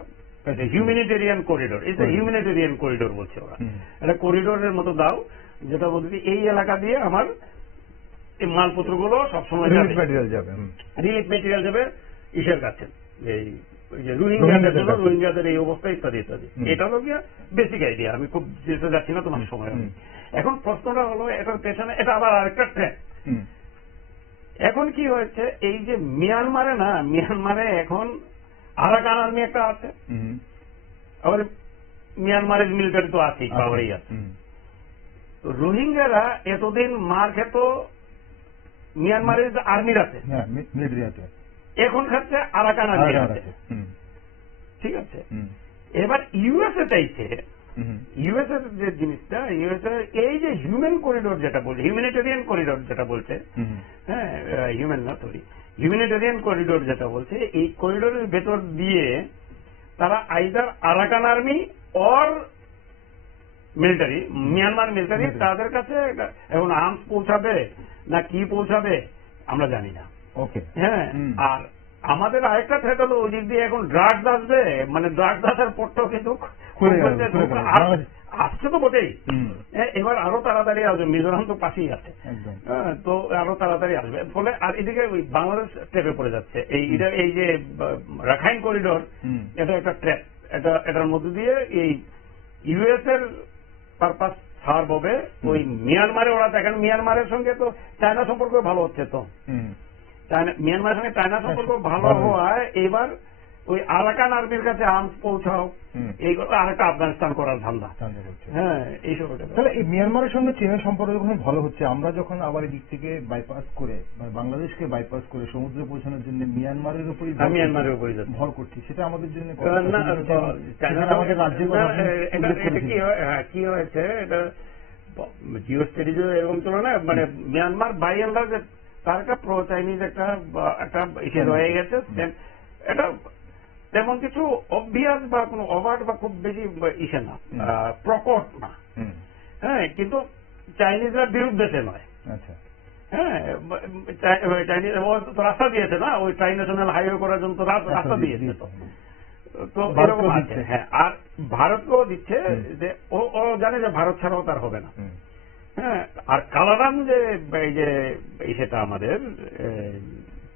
হিউম্যানিটেরিয়ান করিডোর, এই হিউম্যানিটেরিয়ান করিডোর বলছে ওরা, একটা করিডোরের মতো দাও, যেটা বলতে এই এলাকা দিয়ে আমার এই মালপত্রগুলো সবসময় রিলিফ ম্যাটেরিয়াল যাবে, রিলিফ ম্যাটেরিয়াল যাবে ইসের কাছে, এই যে রোহিঙ্গাদের জন্য, রোহিঙ্গাদের এই অবস্থা ইত্যাদি ইত্যাদি। এটা হলো গিয়ে বেসিক আইডিয়া, আমি খুব যেতে যাচ্ছি না তোমার সময়। এখন প্রশ্নটা হলো এটার পেছনে, এটা আবার আরেকটা ট্রেন্ড। এখন কি হয়েছে, এই যে মিয়ানমারে এখন আরাকান আর্মি একটা আছে, আবার মিয়ানমারের মিলিটারি তো আছেই, পাওয়ারই আছে। রোহিঙ্গারা এতদিন মার খেত মিয়ানমারের আর্মির আছে, এখন খাচ্ছে আরাকান আর্মির আছে, ঠিক আছে। এবার ইউএসএ চাইছে, ইউএসএ যে জিনিসটা, ইউএসএ এই যে হিউম্যান করিডোর যেটা বলছে, হিউম্যানিটেরিয়ান করিডোর যেটা বলছে, হ্যাঁ, হিউম্যানিটেরিয়ান করিডোর যেটা বলছে, এই করিডোরের ভেতর দিয়ে তারা either Arakan army or military, Myanmar military, তাদের কাছে এখন আর্মস পৌঁছাবে না কি পৌঁছাবে আমরা জানি না। ওকে, হ্যাঁ, আর আমাদের আরেকটা থ্রেট হলো ওই দিক দিয়ে এখন ড্রাগস আসবে, মানে ড্রাগস আসার পরটাও কিন্তু আসছে তো বটেই, এবার আরো তাড়াতাড়ি আসবে, মিজোরাম তো পাশেই আছে, তো আরো তাড়াতাড়ি আসবে। ফলে আর এদিকে ওই বাংলাদেশ ট্র্যাপে পড়ে যাচ্ছে, এই যে রাখাইন করিডোর, এটা একটা ট্র্যাপ, এটার মধ্যে দিয়ে এই ইউএস এর পারপাস সার্ভ হবে ওই মিয়ানমারে। ওরা দেখেন মিয়ানমারের সঙ্গে তো চায়না সম্পর্ক ভালো হচ্ছে, তো মিয়ানমারের সঙ্গে চায়না সম্পর্ক ভালো হওয়ায় এবার ওই আরাকান আর্মির কাছে আর্মস পৌঁছাও, এইগুলো আরেকটা আফগানিস্তান করার ধান্দা, হ্যাঁ, এইসব। তাহলে এই মিয়ানমারের সঙ্গে চীনের সম্পর্ক যখন ভালো হচ্ছে, আমরা যখন আবার এই দিক থেকে বাইপাস করে, বাংলাদেশকে বাইপাস করে সমুদ্রে পৌঁছানোর জন্য মিয়ানমারের উপরই ভর করছি, সেটা আমাদের জন্য আমাদের রাজ্যের কি হয়েছে, এটা জিও স্টাডিজও এরকম ছিল না, মানে মিয়ানমার বাই এন্ড লার্জ তার একটা প্রো চাইনিজ একটা ইসে রয়ে গেছে, এটা তেমন কিছু অবভিয়াস বা কোনো অবার্ট বা খুব বেশি ইসে না, প্রকট না, হ্যাঁ, কিন্তু চাইনিজরা বিরুদ্ধে নয়, হ্যাঁ, চাইনিজ তো রাস্তা দিয়েছে না, ওই ট্রাই ন্যাশনাল হাইওয়ে করার জন্য তো রাস্তা দিয়েছে। তো এরকম আছে। হ্যাঁ, আর ভারতকেও দিচ্ছে যে ও জানে যে ভারত ছাড়াও তার হবে না। হ্যাঁ, আর কালারাম যে এই যে সেটা আমাদের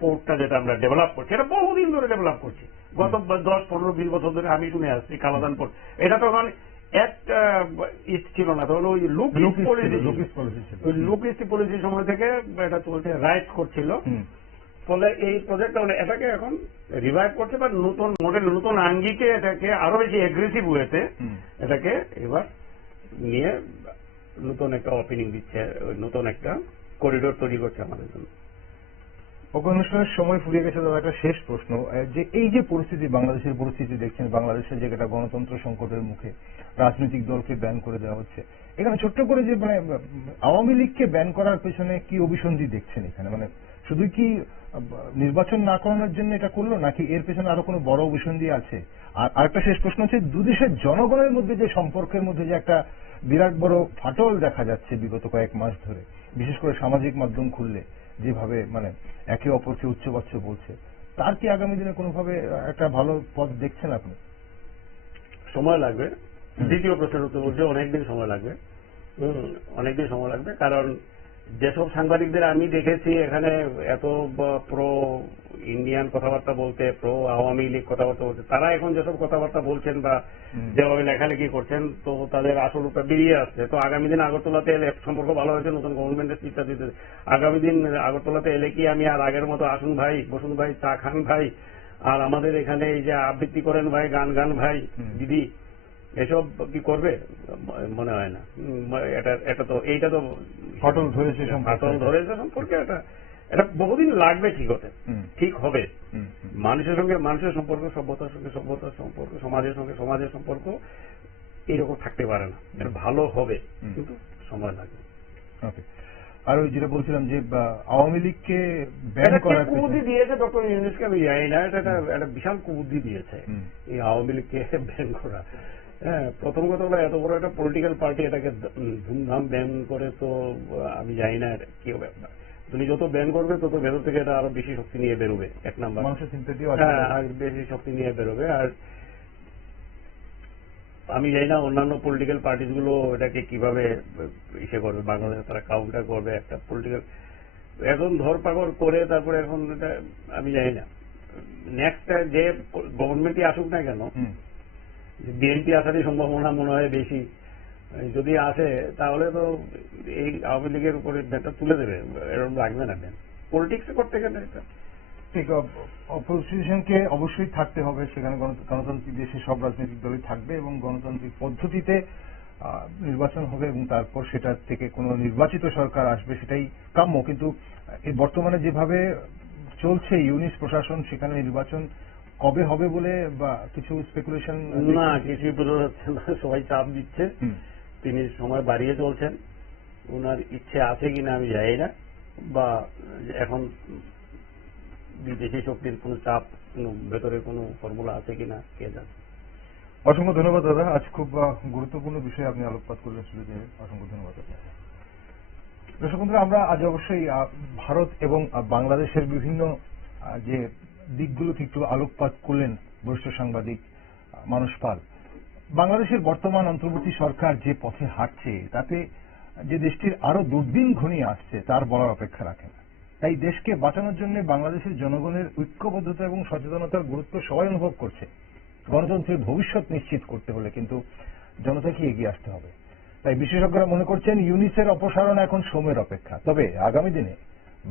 পোর্টটা যেটা আমরা ডেভেলপ করছি, এটা বহুদিন ধরে ডেভেলপ করছি, গত 10-15-20 বছর ধরে আমি শুনে আসছি কালাদান পোর্ট। এটা তখন একটা ইস্ট ছিল না, তখন ওই লুক ইস্ট পলিসির সময় থেকে এটা চলছে, রাইট করছিল। ফলে এই প্রজেক্টটা এটাকে এখন রিভাইভ করছে, বা নতুন মডেল, নতুন আঙ্গিকে এটাকে আরো বেশি এগ্রেসিভ ওয়েতে এটাকে এবার নিয়ে নতুন একটা ওপেনিং দিচ্ছে, নতুন একটা করিডোর তৈরি করছে আমাদের জন্য। অনুষ্ঠানের সময় ফুরিয়ে গেছে দাদা, একটা শেষ প্রশ্ন, যে এই যে পরিস্থিতি, বাংলাদেশের পরিস্থিতি দেখছেন, বাংলাদেশের যে একটা গণতন্ত্র সংকটের মুখে রাজনৈতিক দলকে ব্যান করে দেওয়া হচ্ছে, এখানে ছোট্ট করে যে মানে আওয়ামী লীগকে ব্যান করার পেছনে কি অভিসন্ধি দেখছেন এখানে? মানে শুধু কি নির্বাচন না করানোর জন্য এটা করলো, নাকি এর পেছনে আরো কোনো বড় অভিসন্ধি আছে? আর আরেকটা শেষ প্রশ্ন হচ্ছে, দুদেশের জনগণের মধ্যে যে সম্পর্কের মধ্যে যে একটা বিরাট বড় ফাটল দেখা যাচ্ছে বিগত কয়েক মাস ধরে, বিশেষ করে সামাজিক মাধ্যম খুললে যেভাবে মানে একে অপরকে উচ্চবাচ্য বলছে, তার কি আগামী দিনে কোনোভাবে একটা ভালো পথ দেখছেন আপনি? সময় লাগবে। দ্বিতীয় প্রশ্নের উত্তর বলছে অনেকদিন সময় লাগবে, অনেকদিন সময় লাগবে। কারণ যেসব সাংবাদিকদের আমি দেখেছি এখানে এত প্রো ইন্ডিয়ান কথাবার্তা বলতে, প্রো আওয়ামী লীগ কথাবার্তা বলতে, তারা এখন যেসব কথাবার্তা বলছেন বা যেভাবে লেখালেখি করছেন, তো তাদের আসল রূপটা বেরিয়ে আসছে। তো আগামী দিন আগরতলাতে এলে, সম্পর্ক ভালো হয়েছে, নতুন গভর্নমেন্টের সিটটা দিতে, আগামী দিন আগরতলাতে এলে কি আমি আর আগের মতো আসুন ভাই, বসুন ভাই, চা খান ভাই, আর আমাদের এখানে এই যে আবৃত্তি করেন ভাই, গান গান ভাই, দিদি, এসব কি করবে? মনে হয় না। এটা তো এইটা তো ফাটল ধরেছে সম্পর্কে, এটা বহুদিন লাগবে ঠিক হতে, ঠিক হবে। মানুষের সঙ্গে মানুষের সম্পর্ক, সভ্যতার সঙ্গে সভ্যতার সম্পর্ক, সমাজের সঙ্গে সমাজের সম্পর্ক এইরকম থাকতে পারে না। এটা ভালো হবে, কিন্তু সময় লাগবে। আর ওই যেটা বলছিলাম যে আওয়ামী লীগকে ব্যান করার কুবুদ্ধি দিয়েছে ডক্টর ইউনূসকে, আমি জানি না, এটা একটা বিশাল কুবুদ্ধি দিয়েছে এই আওয়ামী লীগকে ব্যান করা। হ্যাঁ, প্রথম কথা হলো এত বড় একটা পলিটিক্যাল পার্টি, এটাকে ধুমধাম ব্যান করে, তো আমি জানি না কি হবে। তুমি যত ব্যান করবে তত ভেতর থেকে এটা আরো বেশি শক্তি নিয়ে বেরোবে, এক নাম্বার। হ্যাঁ, বেশি শক্তি নিয়ে বেরোবে। আর আমি জানি না অন্যান্য পলিটিক্যাল পার্টিস গুলো এটাকে কিভাবে ইসে করবে, বাংলাদেশে তারা কাউন্টার করবে একটা পলিটিক্যাল, এখন ধরপাকড় করে তারপরে এখন এটা আমি জানি না। নেক্সট যে গভর্নমেন্টই আসুক না কেন, বিএনপি আসারই সম্ভাবনা মনে হয় বেশি। যদি আসে তাহলে তো এই আওয়ামী লীগের উপরে ব্যানটা তুলে দেবে, এরকম লাগবে না ব্যান পলিটিক্স করতে গেলে। এটা ঠিক, অপোজিশনকে অবশ্যই থাকতে হবে সেখানে, গণতান্ত্রিক দেশে সব রাজনৈতিক দলই থাকবে এবং গণতান্ত্রিক পদ্ধতিতে নির্বাচন হবে এবং তারপর সেটা থেকে কোনো নির্বাচিত সরকার আসবে, সেটাই কাম্য। কিন্তু এই বর্তমানে যেভাবে চলছে ইউনিস প্রশাসন, সেখানে নির্বাচন কবে হবে বলে বা কিছু স্পেকুলেশন না, কিছুই বোঝা যাচ্ছে না। সবাই চাপ দিচ্ছে, তিনি সময় বাড়িয়ে চলছেন। ওনার ইচ্ছে আছে কিনা আমি জানি না, বা এখন বিদেশি শক্তির কোনো চাপ, কোনো ভেতরে কোনো ফর্মুলা আছে কিনা কে জানে। অসংখ্য ধন্যবাদ দাদা, আজ খুব গুরুত্বপূর্ণ বিষয়ে আপনি আলোকপাত করলেন শুরুতে, অসংখ্য ধন্যবাদ। দর্শক বন্ধুরা, আমরা আজ অবশ্যই ভারত এবং বাংলাদেশের বিভিন্ন যে দিকগুলোকে একটু আলোকপাত করলেন বরিষ্ঠ সাংবাদিক মানস পাল। বাংলাদেশের বর্তমান অন্তর্বর্তী সরকার যে পথে হাঁটছে, তাতে যে দেশটির আরো দুর্দিন ঘনিয়ে আসছে তার বলার অপেক্ষা রাখে না। তাই দেশকে বাঁচানোর জন্য বাংলাদেশের জনগণের ঐক্যবদ্ধতা এবং সচেতনতার গুরুত্ব সবাই অনুভব করছে। গণতন্ত্রের ভবিষ্যৎ নিশ্চিত করতে হলে কিন্তু জনতাকে এগিয়ে আসতে হবে। তাই বিশেষজ্ঞরা মনে করছেন ইউনিসের অপসারণ এখন সময়ের অপেক্ষা। তবে আগামী দিনে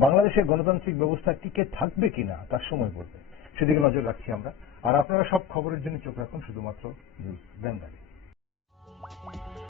বাংলাদেশের গণতান্ত্রিক ব্যবস্থা টিকে থাকবে কিনা তার সময় বলবে, সেদিকে নজর রাখছি আমরা। আর আপনারা সব খবরের জন্য চোখ রাখুন শুধুমাত্র নিউজ বেঙ্গলি।